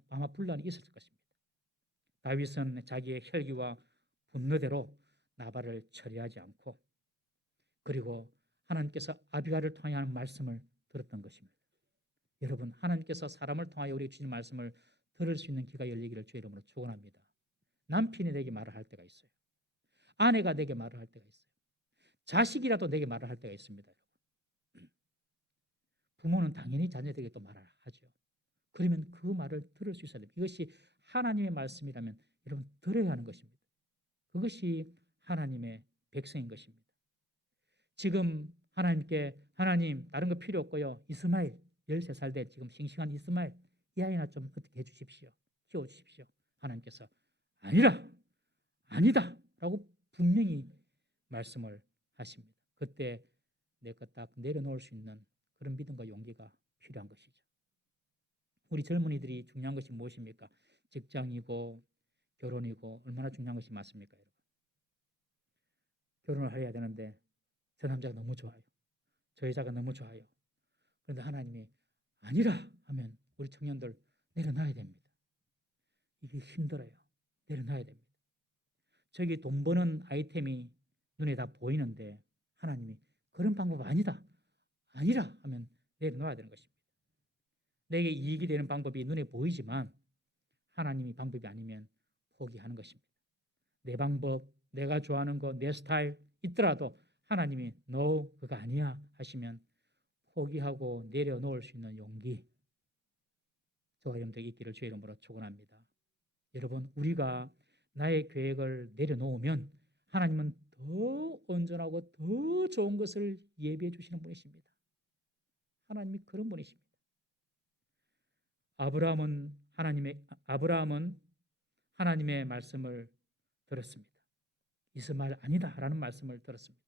아마 분란이 있었을 것입니다. 다윗은 자기의 혈기와 분노대로 나발을 처리하지 않고 그리고 하나님께서 아비가일을 통하여 하는 말씀을 들었던 것입니다. 여러분, 하나님께서 사람을 통하여 우리 주신 말씀을 들을 수 있는 귀가 열리기를 주의 이름으로 축원합니다. 남편이 내게 말을 할 때가 있어요. 아내가 내게 말을 할 때가 있어요. 자식이라도 내게 말을 할 때가 있습니다. 부모는 당연히 자녀들에게 또 말을 하죠. 그러면 그 말을 들을 수 있어야 됩니다. 이것이 하나님의 말씀이라면 여러분 들어야 하는 것입니다. 그것이 하나님의 백성인 것입니다. 지금 하나님 다른 거 필요 없고요. 이스마엘 13살 된 지금 싱싱한 이스마엘 이 아이나 좀 어떻게 해주십시오. 키워주십시오. 하나님께서 아니다 라고 분명히 말씀을 하십니다. 그때 내 것 딱 내려놓을 수 있는 그런 믿음과 용기가 필요한 것이죠. 우리 젊은이들이 중요한 것이 무엇입니까? 직장이고 결혼이고 얼마나 중요한 것이 맞습니까? 여러분? 결혼을 해야 되는데 저 남자가 너무 좋아요. 저 여자가 너무 좋아요. 그런데 하나님이 아니라 하면 우리 청년들 내려놔야 됩니다. 이게 힘들어요. 내려놔야 됩니다. 저기 돈 버는 아이템이 눈에 다 보이는데 하나님이 그런 방법 아니라 하면 내려놔야 되는 것입니다. 내게 이익이 되는 방법이 눈에 보이지만 하나님이 방법이 아니면 포기하는 것입니다. 내 방법, 내가 좋아하는 거, 내 스타일 있더라도 하나님이 no, 그거 아니야 하시면 포기하고 내려놓을 수 있는 용기 저와 여러분들에게 있기를 주의 이름으로 축원합니다. 여러분, 우리가 나의 계획을 내려놓으면 하나님은 더 온전하고 더 좋은 것을 예비해 주시는 분이십니다. 하나님이 그런 분이십니다. 아브라함은 하나님의 말씀을 들었습니다. 이스마엘 아니다라는 말씀을 들었습니다.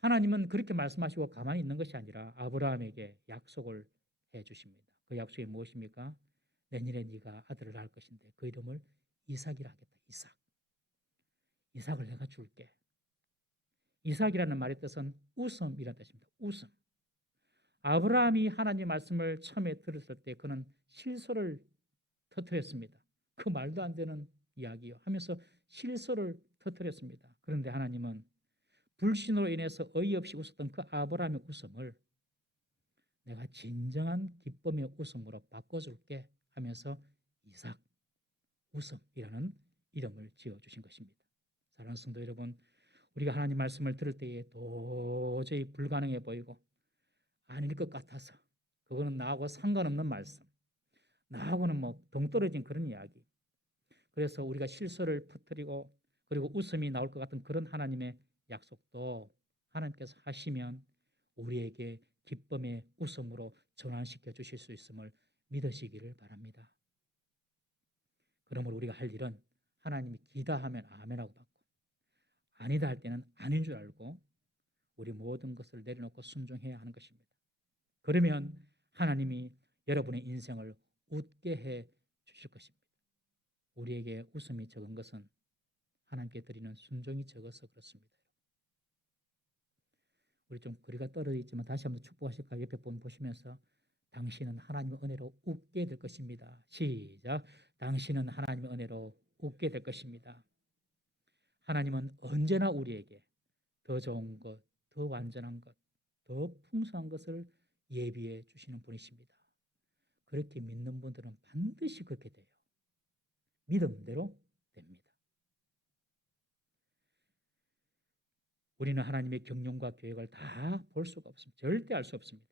하나님은 그렇게 말씀하시고 가만히 있는 것이 아니라 아브라함에게 약속을 해 주십니다. 그 약속이 무엇입니까? 내년에 네가 아들을 낳을 것인데 그 이름을 이삭이라 하겠다. 이삭. 이삭을 내가 줄게. 이삭이라는 말의 뜻은 웃음이라는 뜻입니다. 웃음. 아브라함이 하나님 말씀을 처음에 들었을 때 그는 실소를 터뜨렸습니다. 그 말도 안 되는 이야기요 하면서 실소를 터뜨렸습니다. 그런데 하나님은 불신으로 인해서 어이없이 웃었던 그 아브라함의 웃음을 내가 진정한 기쁨의 웃음으로 바꿔줄게 하면서 이삭, 웃음이라는 이름을 지어주신 것입니다. 사랑하는 성도 여러분, 우리가 하나님 말씀을 들을 때에 도저히 불가능해 보이고 아닐 것 같아서 그거는 나하고 상관없는 말씀, 나하고는 뭐 동떨어진 그런 이야기, 그래서 우리가 실수를 퍼뜨리고 그리고 웃음이 나올 것 같은 그런 하나님의 약속도 하나님께서 하시면 우리에게 기쁨의 웃음으로 전환시켜 주실 수 있음을 믿으시기를 바랍니다. 그러므로 우리가 할 일은 하나님이 기다 하면 아멘하고 받고 아니다 할 때는 아닌 줄 알고 우리 모든 것을 내려놓고 순종해야 하는 것입니다. 그러면 하나님이 여러분의 인생을 웃게 해 주실 것입니다. 우리에게 웃음이 적은 것은 하나님께 드리는 순종이 적어서 그렇습니다. 우리 좀 거리가 떨어져 있지만 다시 한번 축복하실까요? 옆에 분 보시면서 당신은 하나님의 은혜로 웃게 될 것입니다. 시작. 당신은 하나님의 은혜로 웃게 될 것입니다. 하나님은 언제나 우리에게 더 좋은 것, 더 완전한 것, 더 풍성한 것을 예비해 주시는 분이십니다. 그렇게 믿는 분들은 반드시 그렇게 돼요. 믿음대로 됩니다. 우리는 하나님의 경륜과 계획을 다 볼 수가 없습니다. 절대 알 수 없습니다.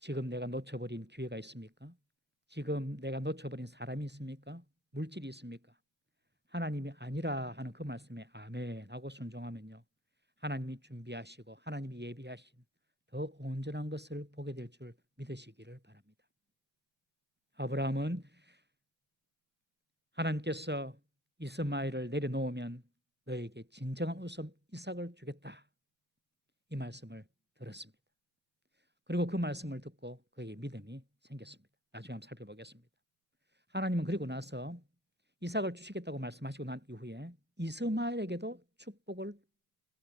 지금 내가 놓쳐버린 기회가 있습니까? 지금 내가 놓쳐버린 사람이 있습니까? 물질이 있습니까? 하나님이 아니라 하는 그 말씀에 아멘 하고 순종하면요, 하나님이 준비하시고 하나님이 예비하신 더 온전한 것을 보게 될 줄 믿으시기를 바랍니다. 아브라함은 하나님께서 이스마엘을 내려놓으면 너에게 진정한 웃음 이삭을 주겠다, 이 말씀을 들었습니다. 그리고 그 말씀을 듣고 그에게 믿음이 생겼습니다. 나중에 한번 살펴보겠습니다. 하나님은 그리고 나서 이삭을 주시겠다고 말씀하시고 난 이후에 이스마엘에게도 축복을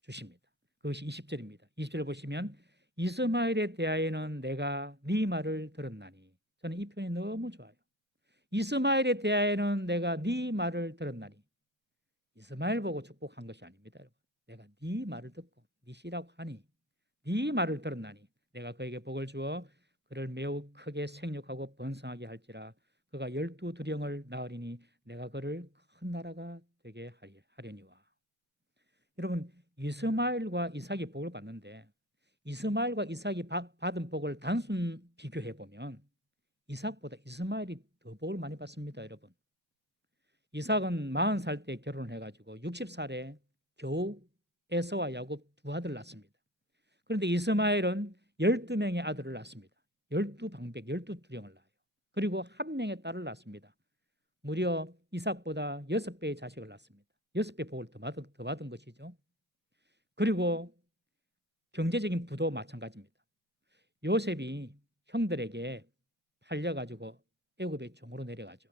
주십니다. 그것이 20절입니다. 20절을 보시면 이스마엘에 대하여는 내가 네 말을 들었나니, 저는 이 표현이 너무 좋아요. 이스마엘에 대하여는 내가 네 말을 들었나니, 이스마엘 보고 축복한 것이 아닙니다. 내가 네 말을 듣고 네 씨라고 하니 네 말을 들었나니 내가 그에게 복을 주어 그를 매우 크게 생육하고 번성하게 할지라. 그가 12두령을 낳으리니 내가 그를 큰 나라가 되게 하려니와. 여러분, 이스마엘과 이삭이 복을 받는데 이스마엘과 이삭이 받은 복을 단순 비교해 보면 이삭보다 이스마엘이 더 복을 많이 받습니다. 여러분, 이삭은 40살 때 결혼을 해가지고 60살에 겨우 에서와 야곱 두 아들 낳습니다. 그런데 이스마엘은 12명의 아들을 낳습니다. 12방백, 12두령을 낳아요. 그리고 한 명의 딸을 낳습니다. 무려 이삭보다 6배의 자식을 낳습니다. 6배 복을 더 받은 것이죠. 그리고 경제적인 부도 마찬가지입니다. 요셉이 형들에게 팔려가지고 애굽의 종으로 내려가죠.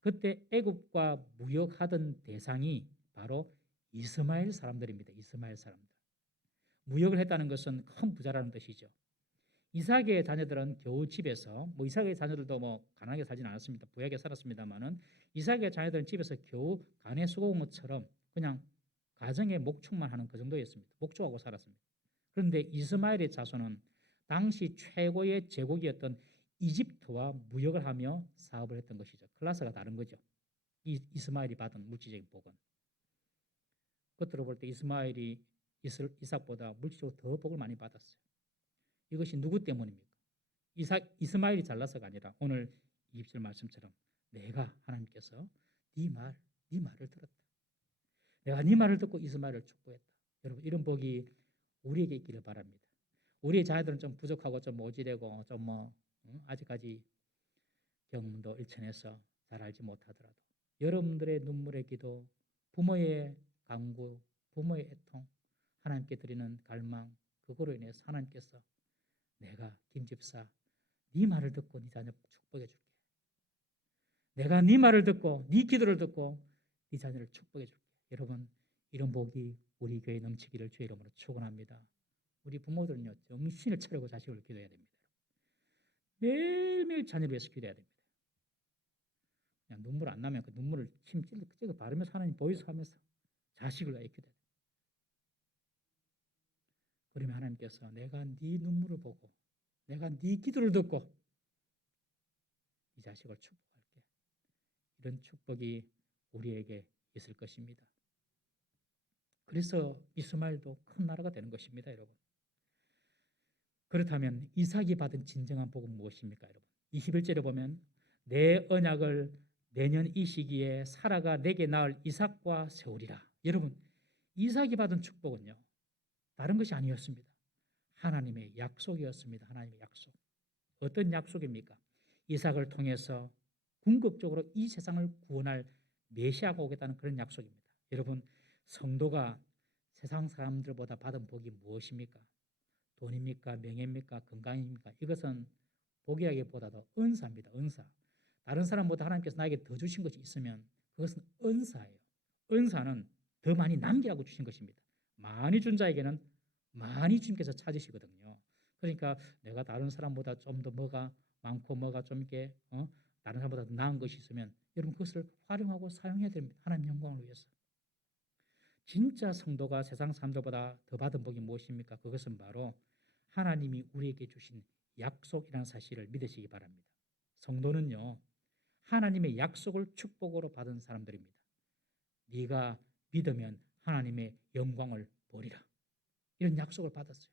그때 애굽과 무역하던 대상이 바로 이스마엘 사람들입니다. 이스마엘 사람들. 무역을 했다는 것은 큰 부자라는 뜻이죠. 이삭의 자녀들은 겨우 집에서, 이삭의 자녀들도 가난하게 살지는 않았습니다. 부하게 살았습니다만은 이삭의 자녀들은 집에서 겨우 간의 수고공처럼 그냥 가정의 목축만 하는 그 정도였습니다. 목축하고 살았습니다. 그런데 이스마엘의 자손은 당시 최고의 제국이었던 이집트와 무역을 하며 사업을 했던 것이죠. 클래스가 다른 거죠. 이스마엘이 받은 물질적인 복은. 겉으로 볼 때 이스마엘이 이삭보다 물질적으로 더 복을 많이 받았어요. 이것이 누구 때문입니까? 이스마엘이 잘나서가 아니라 오늘 20절 말씀처럼 내가 하나님께서 네 말을 들었다. 내가 네 말을 듣고 이스마엘을 축복했다. 여러분, 이런 복이 우리에게 있기를 바랍니다. 우리의 자녀들은 좀 부족하고 좀 모질하고 좀 아직까지 경험도 일천해서 잘 알지 못하더라도 여러분들의 눈물의 기도, 부모의 간구, 부모의 애통, 하나님께 드리는 갈망, 그거로 인해서 하나님께서 내가 김집사 네 말을 듣고 네 자녀 축복해 줄게. 내가 네 말을 듣고 네 기도를 듣고 네 자녀를 축복해 줄게. 여러분, 이런 복이 우리 교회에 넘치기를 주의 이름으로 축원합니다. 우리 부모들은요, 정신을 차리고 자식을 기도해야 됩니다. 매일매일 자녀를 위해서 기도해야 됩니다. 그냥 눈물 안 나면 그 눈물을 힘 찔러 바르면서 하나님 보이스 하면서 자식을 위해 기도해야 됩니다. 그러면 하나님께서 내가 네 눈물을 보고 내가 네 기도를 듣고 이 자식을 축복할게. 이런 축복이 우리에게 있을 것입니다. 그래서 이스마엘도 큰 나라가 되는 것입니다, 여러분. 그렇다면 이삭이 받은 진정한 복은 무엇입니까, 여러분? 21절에 보면 내 언약을 내년 이 시기에 사라가 내게 낳을 이삭과 세우리라. 여러분, 이삭이 받은 축복은요, 다른 것이 아니었습니다. 하나님의 약속이었습니다. 하나님의 약속. 어떤 약속입니까? 이삭을 통해서 궁극적으로 이 세상을 구원할 메시아가 오겠다는 그런 약속입니다. 여러분, 성도가 세상 사람들보다 받은 복이 무엇입니까? 돈입니까? 명예입니까? 건강입니까? 이것은 복이라기보다도 은사입니다. 은사. 다른 사람보다 하나님께서 나에게 더 주신 것이 있으면 그것은 은사예요. 은사는 더 많이 남기라고 주신 것입니다. 많이 준 자에게는 많이 주님께서 찾으시거든요. 그러니까 내가 다른 사람보다 좀 더 뭐가 많고 뭐가 좀 이렇게 다른 사람보다 더 나은 것이 있으면 여러분 그것을 활용하고 사용해야 됩니다. 하나님 영광을 위해서. 진짜 성도가 세상 사람들보다 더 받은 복이 무엇입니까? 그것은 바로 하나님이 우리에게 주신 약속이라는 사실을 믿으시기 바랍니다. 성도는요, 하나님의 약속을 축복으로 받은 사람들입니다. 네가 믿으면 하나님의 영광을 보리라. 이런 약속을 받았어요.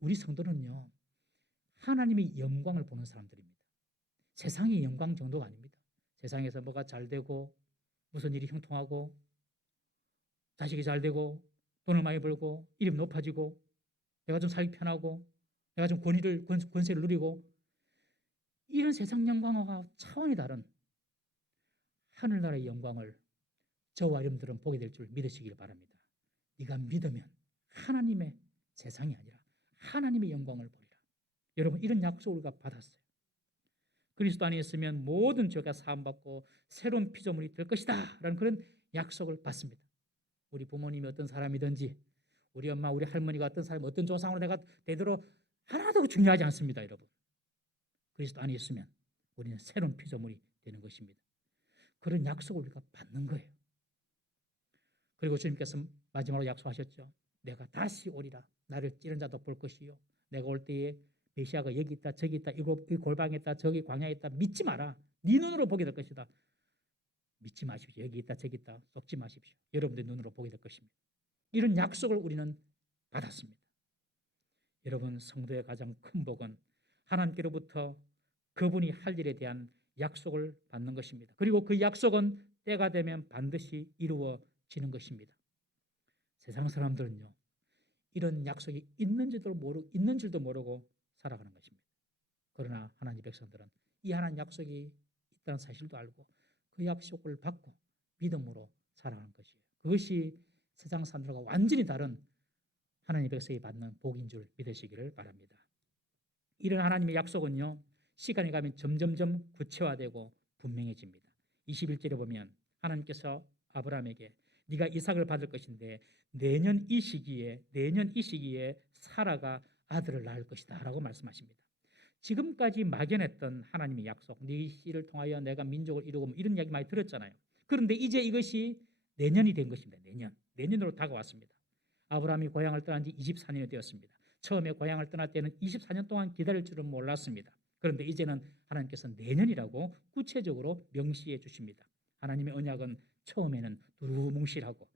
우리 성도는요, 하나님의 영광을 보는 사람들입니다. 세상의 영광 정도가 아닙니다. 세상에서 뭐가 잘 되고 무슨 일이 형통하고 자식이 잘 되고 돈을 많이 벌고 이름 높아지고 내가 좀 살기 편하고 내가 좀 권세를 누리고 이런 세상 영광과 차원이 다른 하늘나라의 영광을 저와 여러분들은 보게 될 줄 믿으시길 바랍니다. 네가 믿으면 하나님의 세상이 아니라 하나님의 영광을 보리라. 여러분, 이런 약속을 우리가 받았어요. 그리스도 안에 있으면 모든 죄가 사함받고 새로운 피조물이 될 것이다 라는 그런 약속을 받습니다. 우리 부모님이 어떤 사람이든지 우리 엄마, 우리 할머니가 어떤 사람, 어떤 조상으로 내가 되도록 하나도 중요하지 않습니다, 여러분. 그리스도 안에 있으면 우리는 새로운 피조물이 되는 것입니다. 그런 약속을 우리가 받는 거예요. 그리고 주님께서 마지막으로 약속하셨죠. 내가 다시 오리라. 나를 찌른 자도 볼 것이요. 내가 올 때에 메시아가 여기 있다, 저기 있다, 이 골방에 있다, 저기 광야에 있다. 믿지 마라. 네 눈으로 보게 될 것이다. 믿지 마십시오. 여기 있다, 저기 있다. 속지 마십시오. 여러분들의 눈으로 보게 될 것입니다. 이런 약속을 우리는 받았습니다. 여러분, 성도의 가장 큰 복은 하나님께로부터 그분이 할 일에 대한 약속을 받는 것입니다. 그리고 그 약속은 때가 되면 반드시 이루어지는 것입니다. 세상 사람들은요, 이런 약속이 있는 줄도 모르고 살아가는 것입니다. 그러나 하나님 백성들은 이 하나님 약속이 있다는 사실도 알고 그 약속을 받고 믿음으로 살아가는 것이에요. 그것이 세상 사람들과 완전히 다른 하나님 백성이 받는 복인 줄 믿으시기를 바랍니다. 이런 하나님의 약속은요, 시간이 가면 점점점 구체화되고 분명해집니다. 21절에 보면 하나님께서 아브라함에게 네가 이삭을 받을 것인데 내년 이 시기에 사라가 아들을 낳을 것이다 라고 말씀하십니다. 지금까지 막연했던 하나님의 약속, 네 씨를 통하여 내가 민족을 이루고 이런 이야기 많이 들었잖아요. 그런데 이제 이것이 내년이 된 것입니다. 내년으로 다가왔습니다. 아브라함이 고향을 떠난 지 24년이 되었습니다. 처음에 고향을 떠날 때는 24년 동안 기다릴 줄은 몰랐습니다. 그런데 이제는 하나님께서 내년이라고 구체적으로 명시해 주십니다. 하나님의 언약은 처음에는 두루뭉실하고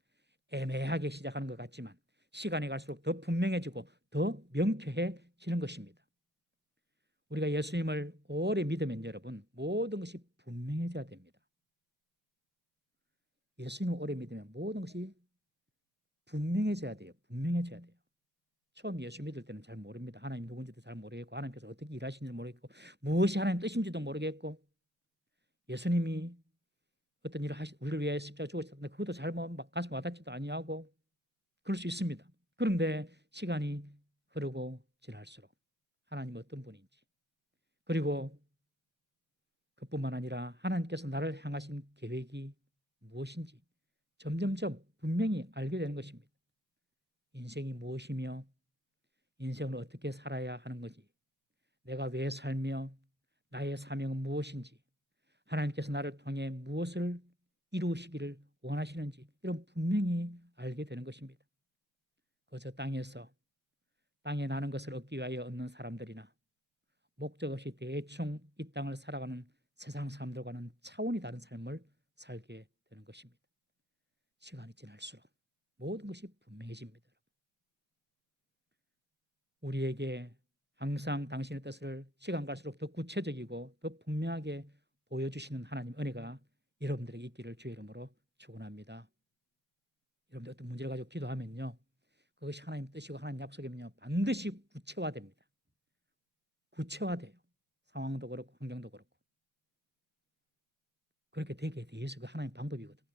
애매하게 시작하는 것 같지만 시간이 갈수록 더 분명해지고 더 명쾌해지는 것입니다. 우리가 예수님을 오래 믿으면 여러분 모든 것이 분명해져야 됩니다. 예수님을 오래 믿으면 모든 것이 분명해져야 돼요. 처음 예수 믿을 때는 잘 모릅니다. 하나님 누군지도 잘 모르겠고 하나님께서 어떻게 일하시는지 모르겠고 무엇이 하나님 뜻인지도 모르겠고 예수님이 어떤 일을 우리를 위해 십자가 죽으셨는데 그것도 잘 가슴 와닿지도 아니하고 그럴 수 있습니다. 그런데 시간이 흐르고 지날수록 하나님 어떤 분인지 그리고 그뿐만 아니라 하나님께서 나를 향하신 계획이 무엇인지 점점점 분명히 알게 되는 것입니다. 인생이 무엇이며 인생을 어떻게 살아야 하는 거지, 내가 왜 살며 나의 사명은 무엇인지, 하나님께서 나를 통해 무엇을 이루시기를 원하시는지 이런 분명히 알게 되는 것입니다. 그저 땅에 나는 것을 얻기 위하여 얻는 사람들이나 목적 없이 대충 이 땅을 살아가는 세상 사람들과는 차원이 다른 삶을 살게 되는 것입니다. 시간이 지날수록 모든 것이 분명해집니다. 우리에게 항상 당신의 뜻을 시간 갈수록 더 구체적이고 더 분명하게 보여주시는 하나님 은혜가 여러분들에게 있기를 주의 이름으로 축원합니다. 여러분들 어떤 문제를 가지고 기도하면요, 그것이 하나님 뜻이고 하나님 약속이면요 반드시 구체화됩니다. 구체화돼요. 상황도 그렇고 환경도 그렇고. 그렇게 되게 돼 있어. 그 하나님 방법이거든요.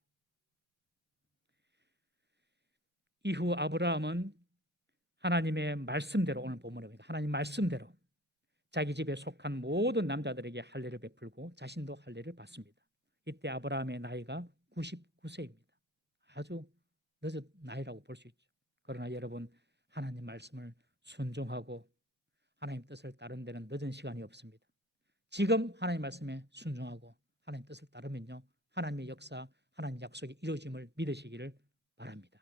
이후 아브라함은 하나님의 말씀대로, 오늘 본문에 보니까 하나님 말씀대로 자기 집에 속한 모든 남자들에게 할례를 베풀고 자신도 할례를 받습니다. 이때 아브라함의 나이가 99세입니다. 아주 늦은 나이라고 볼 수 있죠. 그러나 여러분, 하나님 말씀을 순종하고 하나님 뜻을 따른 데는 늦은 시간이 없습니다. 지금 하나님 말씀에 순종하고 하나님 뜻을 따르면요, 하나님의 역사, 하나님 약속이 이루어짐을 믿으시기를 바랍니다.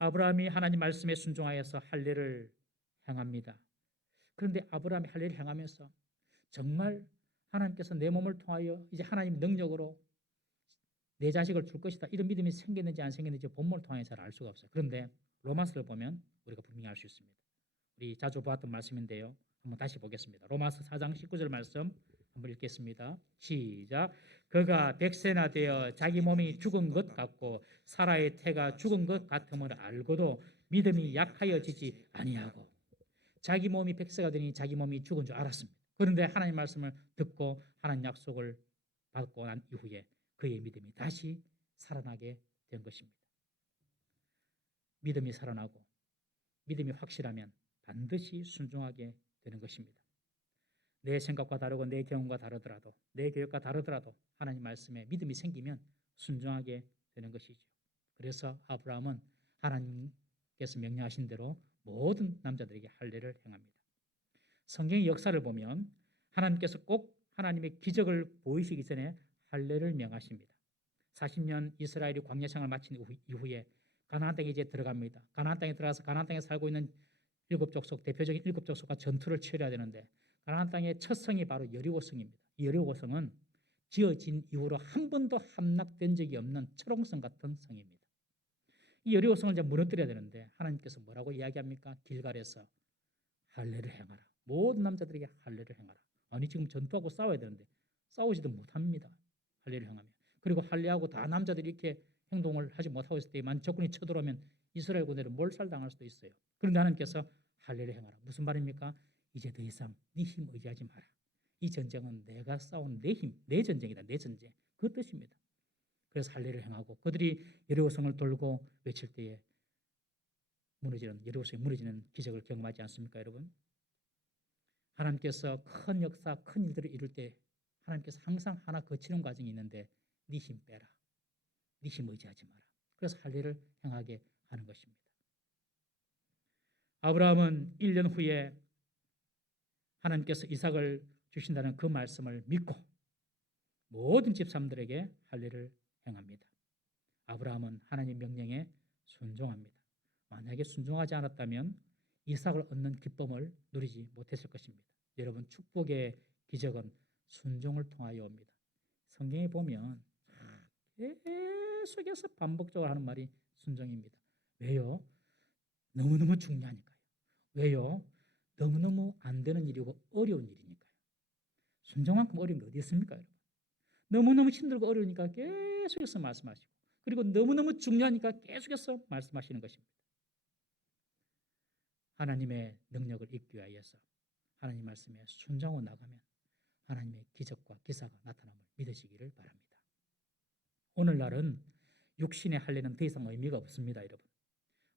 아브라함이 하나님 말씀에 순종하여서 할례를 행합니다. 그런데 아브라함이 할례를 행하면서 정말 하나님께서 내 몸을 통하여 이제 하나님 능력으로 내 자식을 줄 것이다, 이런 믿음이 생겼는지 안 생겼는지 본문을 통해 잘 알 수가 없어요. 그런데 로마서를 보면 우리가 분명히 알 수 있습니다. 우리 자주 보았던 말씀인데요, 한번 다시 보겠습니다. 로마서 4장 19절 말씀 한번 읽겠습니다. 시작. 그가 100세나 되어 자기 몸이 죽은 것 같고 사라의 태가 죽은 것 같음을 알고도 믿음이 약하여지지 아니하고, 자기 몸이 100세가 되니 자기 몸이 죽은 줄 알았습니다. 그런데 하나님 말씀을 듣고 하나님 약속을 받고 난 이후에 그의 믿음이 다시 살아나게 된 것입니다. 믿음이 살아나고 믿음이 확실하면 반드시 순종하게 되는 것입니다. 내 생각과 다르고 내 경험과 다르더라도, 내 계획과 다르더라도 하나님 말씀에 믿음이 생기면 순종하게 되는 것이죠. 그래서 아브라함은 하나님께서 명령하신 대로 모든 남자들에게 할례를 행합니다. 성경의 역사를 보면 하나님께서 꼭 하나님의 기적을 보이시기 전에 할례를 명하십니다. 40년 이스라엘이 광야 생활을 마친 이후에 가나안 땅에 이제 들어갑니다. 가나안 땅에 들어가서 가나안 땅에 살고 있는 일곱 족속, 대표적인 일곱 족속과 전투를 치러야 되는데, 가나안 땅의 첫 성이 바로 여리고 성입니다. 이 여리고 성은 지어진 이후로 한 번도 함락된 적이 없는 철옹성 같은 성입니다. 이 여리고 성을 이제 무너뜨려야 되는데 하나님께서 뭐라고 이야기합니까? 길갈에서 할례를 행하라. 모든 남자들에게 할례를 행하라. 아니, 지금 전투하고 싸워야 되는데 싸우지도 못합니다. 할례를 행하면. 그리고 할례하고 다 남자들이 이렇게 행동을 하지 못하고 있을 때만 적군이 쳐들어오면 이스라엘 군대는 몰살당할 수도 있어요. 그런데 하나님께서 할례를 행하라. 무슨 말입니까? 이제 더 이상 네 힘 의지하지 마라. 이 전쟁은 내가 싸운 내 힘, 내 전쟁이다. 내 전쟁. 그 뜻입니다. 그래서 할례를 행하고 그들이 여리고성을 돌고 외칠 때에 여리고성이 무너지는 기적을 경험하지 않습니까, 여러분? 하나님께서 큰 역사, 큰 일들을 이룰 때 하나님께서 항상 하나 거치는 과정이 있는데, 네 힘 빼라. 네 힘 의지하지 마라. 그래서 할례를 행하게 하는 것입니다. 아브라함은 1년 후에 하나님께서 이삭을 주신다는 그 말씀을 믿고 모든 집사람들에게 할례를 행합니다. 아브라함은 하나님 명령에 순종합니다. 만약에 순종하지 않았다면 이삭을 얻는 기쁨을 누리지 못했을 것입니다. 여러분, 축복의 기적은 순종을 통하여 옵니다. 성경에 보면 계속해서 반복적으로 하는 말이 순종입니다. 왜요? 너무너무 중요하니까요. 왜요? 너무너무 안 되는 일이고 어려운 일이니까요. 순종만큼 어려운 게 어디 있습니까, 여러분? 너무너무 힘들고 어려우니까 계속해서 말씀하시고, 그리고 너무너무 중요하니까 계속해서 말씀하시는 것입니다. 하나님의 능력을 잊기 위하여서 하나님 말씀에 순종하고 나가면 하나님의 기적과 기사가 나타남을 믿으시기를 바랍니다. 오늘날은 육신의 할례는 더 이상 의미가 없습니다, 여러분.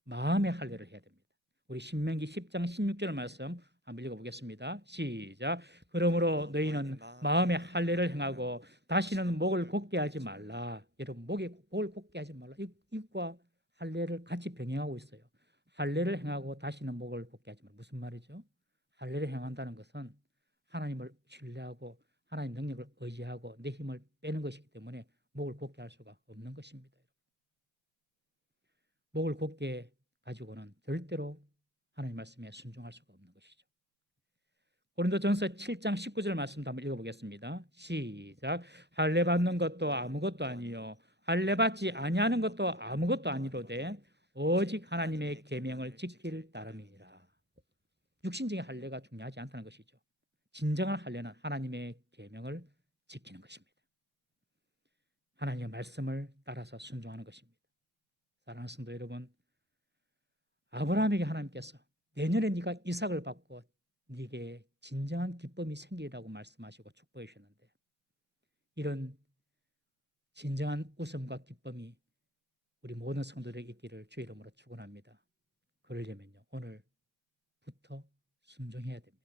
마음의 할례를 해야 됩니다. 우리 신명기 10장 16절 말씀 한번 읽어보겠습니다. 시작. 그러므로 너희는 마음에 할례를 행하고 다시는 목을 곧게 하지 말라. 여러분 목을 곧게 하지 말라. 이것과 할례를 같이 병행하고 있어요. 할례를 행하고 다시는 목을 곧게 하지 말라. 무슨 말이죠? 할례를 행한다는 것은 하나님을 신뢰하고 하나님 능력을 의지하고 내 힘을 빼는 것이기 때문에 목을 곧게 할 수가 없는 것입니다. 목을 곧게 가지고는 절대로 하나님 말씀에 순종할 수가 없는 것이죠. 고린도전서 7장 19절 말씀도 한번 읽어보겠습니다. 시작. 할례 받는 것도 아무것도 아니요 할례 받지 아니하는 것도 아무것도 아니로되 오직 하나님의 계명을 지킬 따름이니라. 육신적인 할례가 중요하지 않다는 것이죠. 진정한 할례는 하나님의 계명을 지키는 것입니다. 하나님의 말씀을 따라서 순종하는 것입니다. 사랑하는 성도 여러분, 아브라함에게 하나님께서 내년에 네가 이삭을 받고 네게 진정한 기쁨이 생기리라고 말씀하시고 축복해 주셨는데, 이런 진정한 웃음과 기쁨이 우리 모든 성도들에게 있기를 주의 이름으로 축원합니다. 그러려면요, 오늘부터 순종해야 됩니다.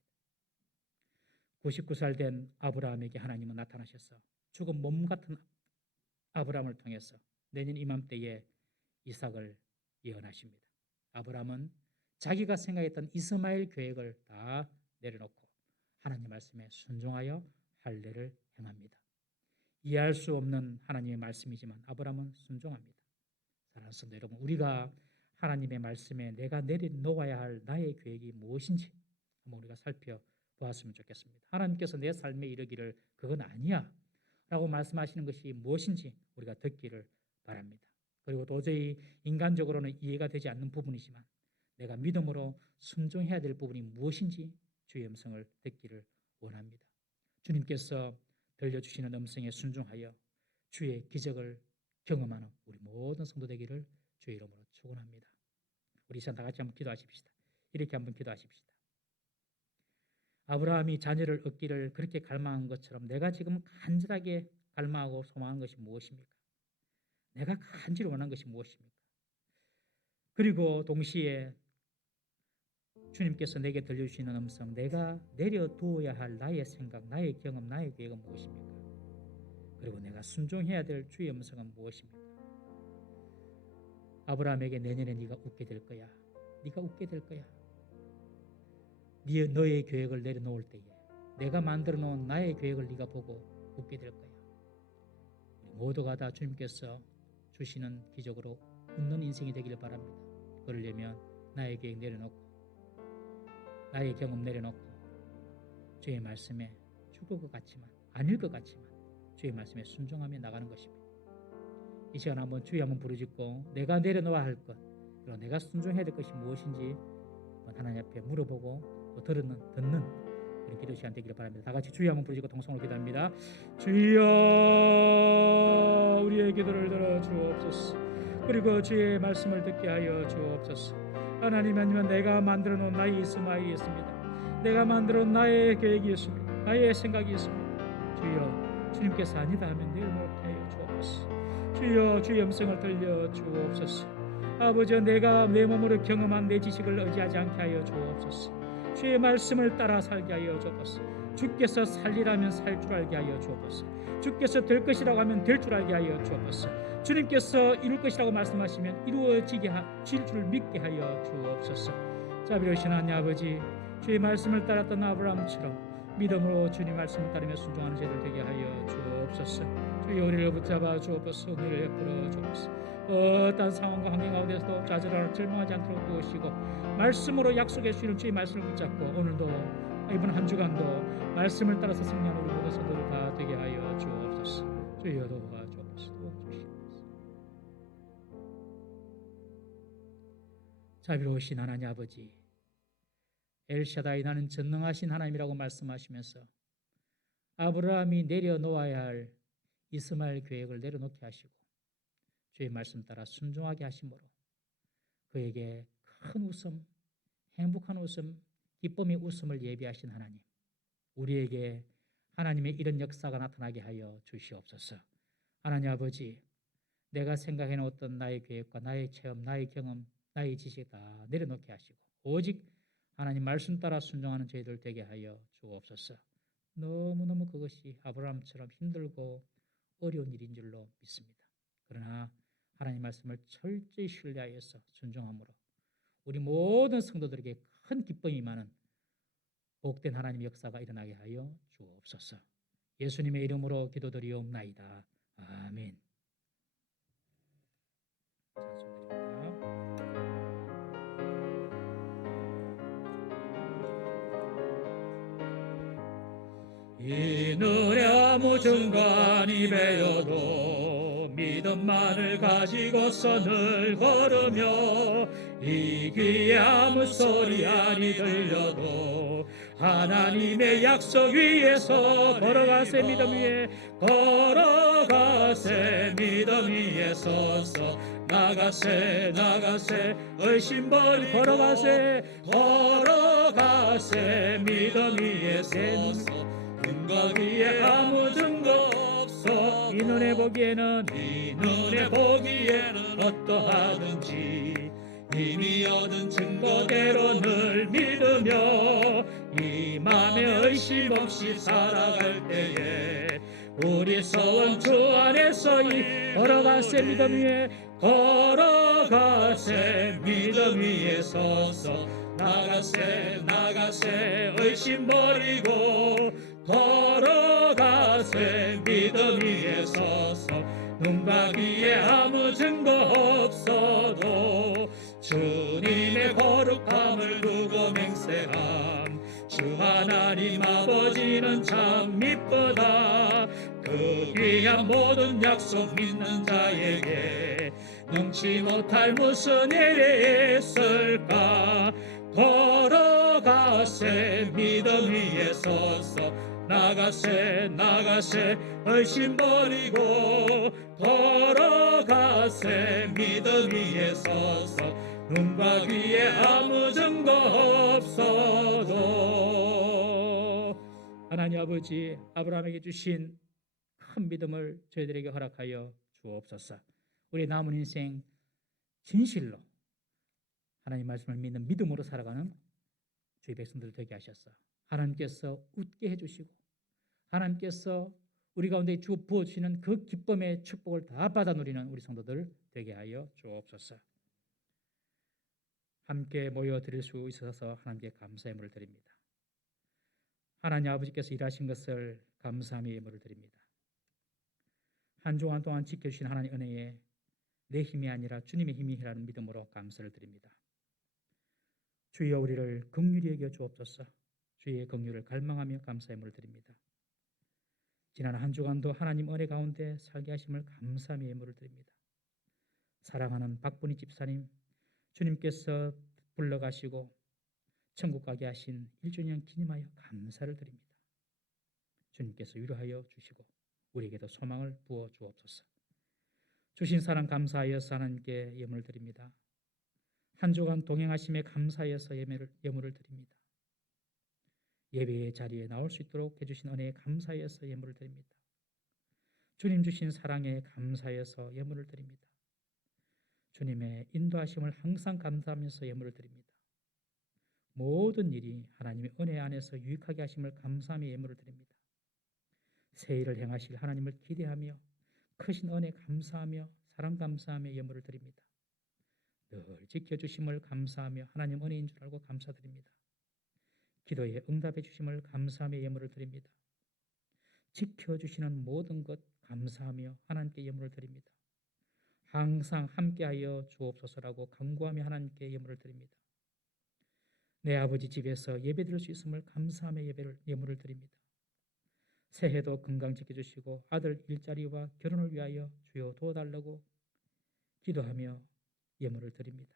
99살 된 아브라함에게 하나님은 나타나셔서 죽은 몸 같은 아브라함을 통해서 내년 이맘때에 이삭을 예언하십니다. 아브라함은 자기가 생각했던 이스마엘 계획을 다 내려놓고 하나님 말씀에 순종하여 할례를 행합니다. 이해할 수 없는 하나님의 말씀이지만 아브라함은 순종합니다. 사랑하는 성도 여러분, 우리가 하나님의 말씀에 내가 내려놓아야 할 나의 계획이 무엇인지 한번 우리가 살펴보았으면 좋겠습니다. 하나님께서 내 삶에 이르기를 그건 아니야 라고 말씀하시는 것이 무엇인지 우리가 듣기를 바랍니다. 그리고 도저히 인간적으로는 이해가 되지 않는 부분이지만 내가 믿음으로 순종해야 될 부분이 무엇인지 주의 음성을 듣기를 원합니다. 주님께서 들려주시는 음성에 순종하여 주의 기적을 경험하는 우리 모든 성도 되기를 주의 이름으로 축원합니다. 우리 다 같이 한번 기도하십시다. 이렇게 한번 기도하십시다. 아브라함이 자녀를 얻기를 그렇게 갈망한 것처럼 내가 지금 간절하게 갈망하고 소망하는 것이 무엇입니까? 내가 간절히 원하는 것이 무엇입니까? 그리고 동시에 주님께서 내게 들려주시는 음성, 내가 내려두어야 할 나의 생각, 나의 경험, 나의 계획은 무엇입니까? 그리고 내가 순종해야 될 주의 음성은 무엇입니까? 아브라함에게 내년에 네가 웃게 될 거야. 네가 웃게 될 거야. 너의 계획을 내려놓을 때에 내가 만들어 놓은 나의 계획을 네가 보고 웃게 될 거야. 우리 모두가 다 주님께서 주시는 기적으로 웃는 인생이 되기를 바랍니다. 그러려면 나의 계획 내려놓고 나의 경험 내려놓고 주의 말씀에 죽을 것 같지만 아닐 것 같지만 주의 말씀에 순종하며 나가는 것입니다. 이 시간 한번 주의 한번 부르짖고 내가 내려놓아야 할 것 그리고 내가 순종해야 될 것이 무엇인지 하나님 앞에 물어보고 또 듣는 그런 기도 시간 되기를 바랍니다. 다 같이 주의 한번 부르짖고 통성으로 기도합니다. 주여 우리의 기도를 들어 주옵소서. 그리고 주의 말씀을 듣게 하여 주옵소서. 하나님 아니면 내가 만들어 놓은 나의 이스마엘이 있습니다. 내가 만들어 놓은 나의 계획이 있습니다. 나의 생각이 있습니다. 주여 주님께서 아니다 하면 내려놓게 하여 주옵소서. 주여 주의 음성을 들려 주옵소서. 아버지 내가 내 몸으로 경험한 내 지식을 의지하지 않게 하여 주옵소서. 주의 말씀을 따라 살게 하여 주옵소서. 주께서 살리라면 살 줄 알게 하여 주옵소서. 주께서 될 것이라고 하면 될 줄 알게 하여 주옵소서. 주님께서 이룰 것이라고 말씀하시면 이루어지게 질 줄 믿게 하여 주옵소서. 자비로우신 하나님 아버지, 주의 말씀을 따랐던 아브라함처럼 믿음으로 주님 말씀을 따르며 순종하는 저희들 되게 하여 주옵소서. 주의 우리를 붙잡아 주옵소서. 은혜를 베풀어 주옵소서. 어떤 상황과 환경 가운데서도 좌절하고 절망하지 않도록 도우시고 말씀으로 약속해 주시는 주의 말씀을 붙잡고 오늘도 이번 한 주간도 말씀을 따라서 승리하는 우리 모든 성도들 다 되게 하여 주옵소서. 주여 도와주옵소서. 자비로우신 하나님 아버지, 엘샤다이 나는 전능하신 하나님이라고 말씀하시면서 아브라함이 내려놓아야 할 이스마엘 계획을 내려놓게 하시고 주의 말씀 따라 순종하게 하심으로 그에게 큰 웃음, 행복한 웃음, 기쁨의 웃음을 예비하신 하나님, 우리에게 하나님의 이런 역사가 나타나게 하여 주시옵소서. 하나님 아버지, 내가 생각해 놓았던 나의 계획과 나의 체험, 나의 경험, 나의 지식 다 내려놓게 하시고 오직 하나님 말씀 따라 순종하는 저희들 되게 하여 주옵소서. 너무너무 그것이 아브라함처럼 힘들고 어려운 일인 줄로 믿습니다. 그러나 하나님 말씀을 철저히 신뢰하여서 순종함으로 우리 모든 성도들에게 큰 기쁨이 많은 복된 하나님의 역사가 일어나게 하여 주옵소서. 예수님의 이름으로 기도드리옵나이다. 아멘. 이 눈에 아무 증거니 베어도 믿음만을 가지고서 늘 걸으며 이 귀에 아무 소리 아니 들려도 하나님의 약속 위에서 걸어가세. 믿음 위에 걸어가세. 믿음 위에 서서 나가세 나가세 의심 버리고 걸어가세 걸어가세. 믿음 위에 서서 눈과 귀에 아무 증거 없어. 이 눈에 보기에는 어떠하든지 이미 얻은 증거대로 늘 믿으며 이 맘에 의심 없이 살아갈 때에 우리 소원 주 안에서 걸어가세. 믿음 위에 걸어가세. 믿음 위에 서서 나가세 나가세 의심 버리고 걸어가세. 믿음 위에 서서 눈과 귀에 아무 증거 없어도 주님의 거룩함을 두고 맹세함. 주 하나님 아버지는 참 미쁘다. 그 귀한 모든 약속 믿는 자에게 능치 못할 무슨 일이 있을까. 걸어가세. 믿음 위에 서서 나가세 나가세 의심 버리고 걸어가세. 믿음 위에 서서 눈과 귀에 아무 증거 없어도 하나님 아버지 아브라함에게 주신 큰 믿음을 저희들에게 허락하여 주옵소서. 우리 남은 인생 진실로 하나님 말씀을 믿는 믿음으로 살아가는 주의 백성들 되게 하셔서 하나님께서 웃게 해주시고 하나님께서 우리 가운데 부어주시는 그 기쁨의 축복을 다 받아 누리는 우리 성도들 되게 하여 주옵소서. 함께 모여 드릴 수 있어서 하나님께 감사의 예물을 드립니다. 하나님 아버지께서 일하신 것을 감사함의 예물을 드립니다. 한 주간 동안 지켜주신 하나님 은혜에 내 힘이 아니라 주님의 힘이라는 믿음으로 감사를 드립니다. 주여 우리를 긍휼히 여겨 주옵소서. 주의 긍휼을 갈망하며 감사의 예물을 드립니다. 지난 한 주간도 하나님 은혜 가운데 살게 하심을 감사의 예물을 드립니다. 사랑하는 박분희 집사님, 주님께서 불러가시고 천국 가게 하신 1주년 기념하여 감사를 드립니다. 주님께서 위로하여 주시고 우리에게도 소망을 부어 주옵소서. 주신 사랑 감사하여서 하나님께 예물을 드립니다. 한 주간 동행하심에 감사하여서 예물을 드립니다. 예배의 자리에 나올 수 있도록 해주신 은혜에 감사하여서 예물을 드립니다. 주님 주신 사랑에 감사하여서 예물을 드립니다. 주님의 인도하심을 항상 감사하면서 예물을 드립니다. 모든 일이 하나님의 은혜 안에서 유익하게 하심을 감사하며 예물을 드립니다. 새 일을 행하실 하나님을 기대하며 크신 은혜 감사하며 사랑 감사하며 예물을 드립니다. 늘 지켜주심을 감사하며 하나님 은혜인 줄 알고 감사드립니다. 기도에 응답해 주심을 감사하며 예물을 드립니다. 지켜주시는 모든 것 감사하며 하나님께 예물을 드립니다. 항상 함께하여 주옵소서라고 간구하며 하나님께 예물을 드립니다. 내 아버지 집에서 예배드릴 수 있음을 감사하며 예물을 드립니다. 새해도 건강 지켜주시고 아들 일자리와 결혼을 위하여 주여 도와달라고 기도하며 예물을 드립니다.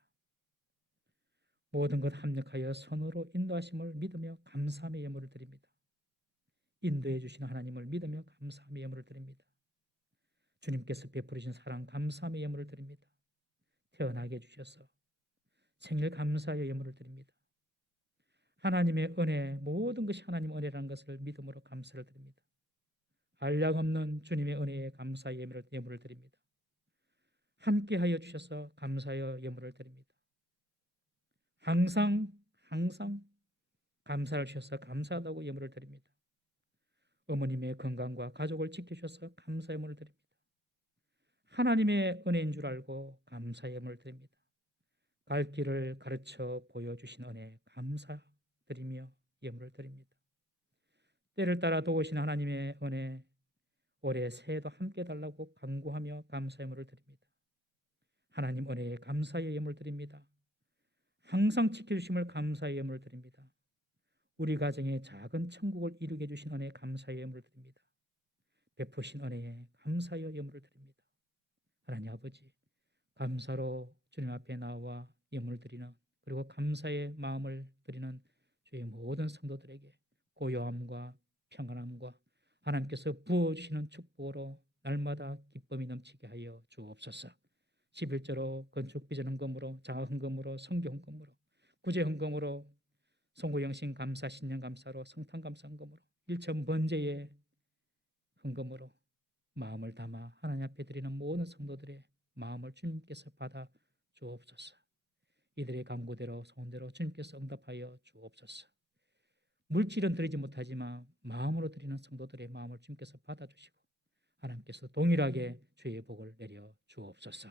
모든 것 합력하여 선으로 인도하심을 믿으며 감사하며 예물을 드립니다. 인도해 주시는 하나님을 믿으며 감사하며 예물을 드립니다. 주님께서 베풀으신 사랑 감사하며 예물을 드립니다. 태어나게 해주셔서 생일 감사하여 예물을 드립니다. 하나님의 은혜, 모든 것이 하나님의 은혜라는 것을 믿음으로 감사를 드립니다. 한량없는 주님의 은혜에 감사의 예물을 드립니다. 함께하여 주셔서 감사하여 예물을 드립니다. 항상 감사를 주셔서 감사하다고 예물을 드립니다. 어머님의 건강과 가족을 지켜주셔서 감사의 예물을 드립니다. 하나님의 은혜인 줄 알고 감사의 예물을 드립니다. 갈 길을 가르쳐 보여주신 은혜 감사드리며 예물을 드립니다. 때를 따라 도우신 하나님의 은혜 올해 새해도 함께 달라고 간구하며 감사의 예물을 드립니다. 하나님 은혜에 감사의 예물을 드립니다. 항상 지켜주심을 감사의 예물을 드립니다. 우리 가정에 작은 천국을 이루게 해주신 은혜에 감사의 예물을 드립니다. 베푸신 은혜에 감사의 예물을 드립니다. 하나님 아버지, 감사로 주님 앞에 나와 예물을 드리는, 그리고 감사의 마음을 드리는 주의 모든 성도들에게 고요함과 평안함과 하나님께서 부어주시는 축복으로 날마다 기쁨이 넘치게 하여 주옵소서. 11조로 건축 비전 헌금으로, 장학 헌금으로, 성교 헌금으로, 구제 헌금으로, 송구영신 감사, 신년 감사로, 성탄 감사 헌금으로, 일천 번제의 헌금으로 마음을 담아 하나님 앞에 드리는 모든 성도들의 마음을 주님께서 받아 주옵소서. 이들의 간구대로 소원대로 주님께서 응답하여 주옵소서. 물질은 드리지 못하지만 마음으로 드리는 성도들의 마음을 주님께서 받아주시고 하나님께서 동일하게 주의 복을 내려 주옵소서.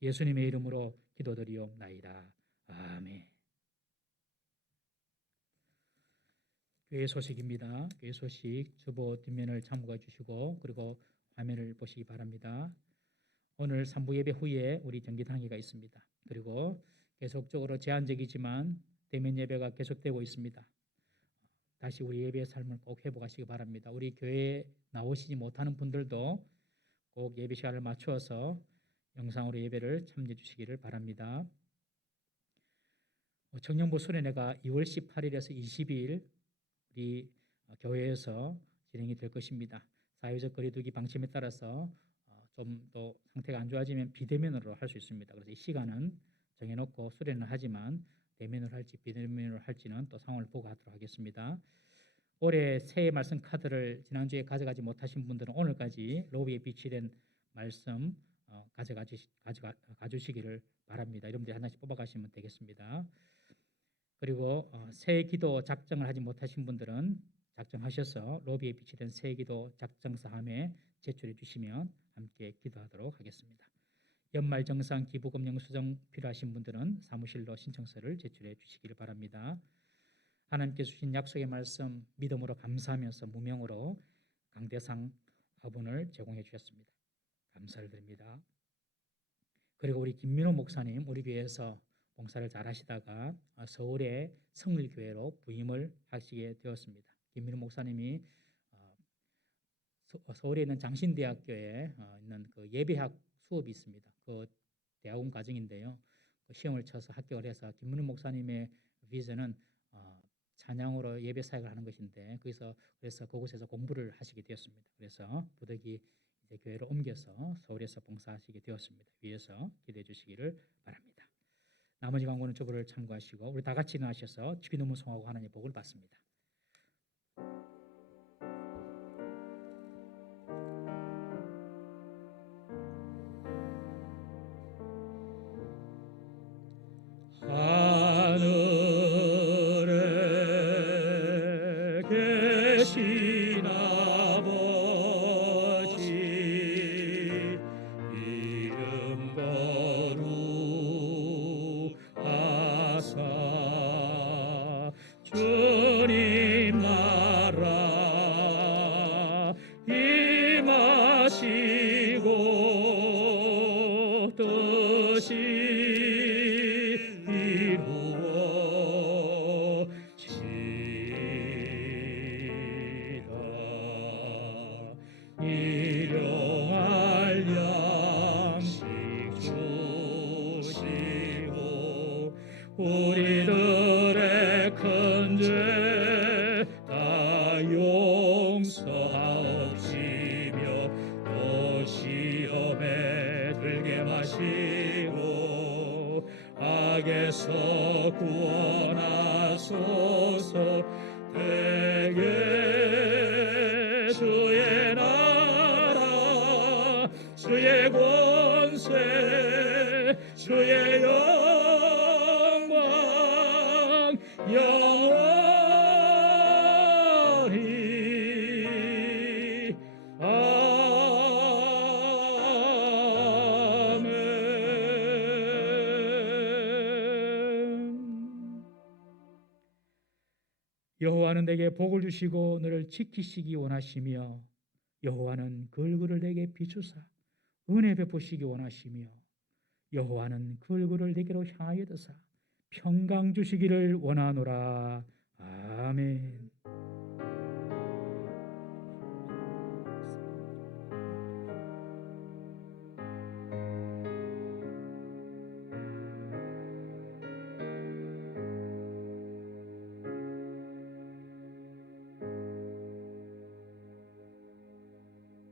예수님의 이름으로 기도드리옵나이다. 아멘. 교회 소식입니다. 교회 소식 주보 뒷면을 참고해 주시고 그리고 화면을 보시기 바랍니다. 오늘 3부 예배 후에 우리 정기당회가 있습니다. 그리고 계속적으로 제한적이지만 대면 예배가 계속되고 있습니다. 다시 우리 예배의 삶을 꼭 회복하시기 바랍니다. 우리 교회에 나오시지 못하는 분들도 꼭 예배 시간을 맞추어서 영상으로 예배를 참여해 주시기를 바랍니다. 청년부 수련회가 2월 18일에서 22일 우리 교회에서 진행이 될 것입니다. 사회적 거리두기 방침에 따라서 좀 더 상태가 안 좋아지면 비대면으로 할 수 있습니다. 그래서 이 시간은 정해놓고 수련을 하지만 대면으로 할지 비대면으로 할지는 또 상황을 보고 하도록 하겠습니다. 올해 새해 말씀 카드를 지난주에 가져가지 못하신 분들은 오늘까지 로비에 비치된 말씀 가져주시기를 바랍니다. 여러분들이 하나씩 뽑아가시면 되겠습니다. 그리고 새해 기도 작정을 하지 못하신 분들은 작정하셔서 로비에 비치된 새해 기도 작정사함에 제출해 주시면 함께 기도하도록 하겠습니다. 연말정산 기부금 영수증 필요하신 분들은 사무실로 신청서를 제출해 주시기를 바랍니다. 하나님께서 주신 약속의 말씀 믿음으로 감사하면서 무명으로 강대상 화분을 제공해 주셨습니다. 감사를 드립니다. 그리고 우리 김민호 목사님 우리 교회에서 봉사를 잘 하시다가 서울의 성일교회로 부임을 하시게 되었습니다. 김민호 목사님이 서울에 있는 장신대학교에 있는 그 예배학 수업이 있습니다. 그 대학원 과정인데요. 그 시험을 쳐서 합격을 해서 김민호 목사님의 비전은 찬양으로 예배 사역을 하는 것인데 그래서 그곳에서 공부를 하시게 되었습니다. 그래서 부득이 이제 교회로 옮겨서 서울에서 봉사하시게 되었습니다. 위에서 기대해 주시기를 바랍니다. 나머지 광고는 주보를 참고하시고 우리 다 같이 일어나셔서 주기도문 송하고 하나님의 복을 받습니다. 하늘에 계신 아버지 이름 거룩하사 주님 나라 임하시고 뜻이 일용할 양식 주시고 우리들의 큰 죄 다 용서하옵시며 또 시험에 들게 마시고 악에서 구원하소서. 대개 주의 나라 주의 권세 주의 영광 영원히 아멘. 여호와는 내게 복을 주시고 너를 지키시기 원하시며 여호와는 그 얼굴을 내게 비추사 은혜 베푸시기 원하시며 여호와는 그 얼굴을 내게로 향하여 드사 평강 주시기를 원하노라. 아멘.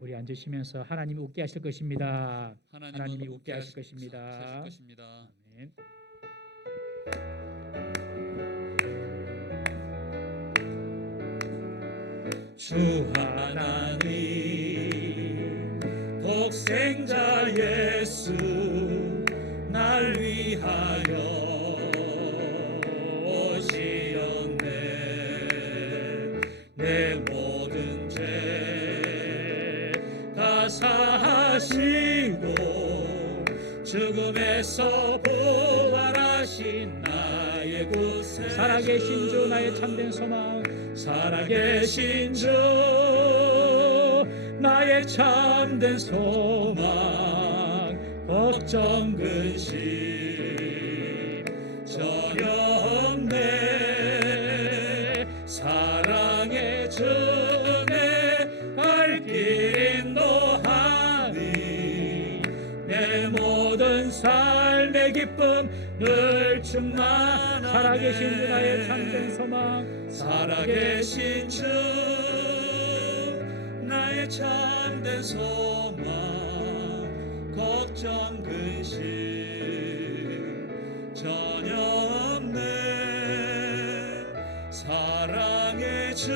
우리 앉으시면서 하나님이 웃게 하실 것입니다. 하나님이 웃게 하실 것입니다. 아멘. 주 하나님 독생자 예수 날 위하여 오시었네. 내 모든 죄 다 사하시고 죽음에서 부활하신 나의 구세 살아계신 주 나의 참된 소망 살아계신 주 나의 참된 소망 걱정 근심 전혀 없네. 사랑의 주내 발길 인도하니 내 모든 삶의 기쁨 늘 충만하네. 살아계신 주 나의 참된 소망 살아계신 주 나의 참된 소망 걱정 근심 전혀 없네. 사랑의 주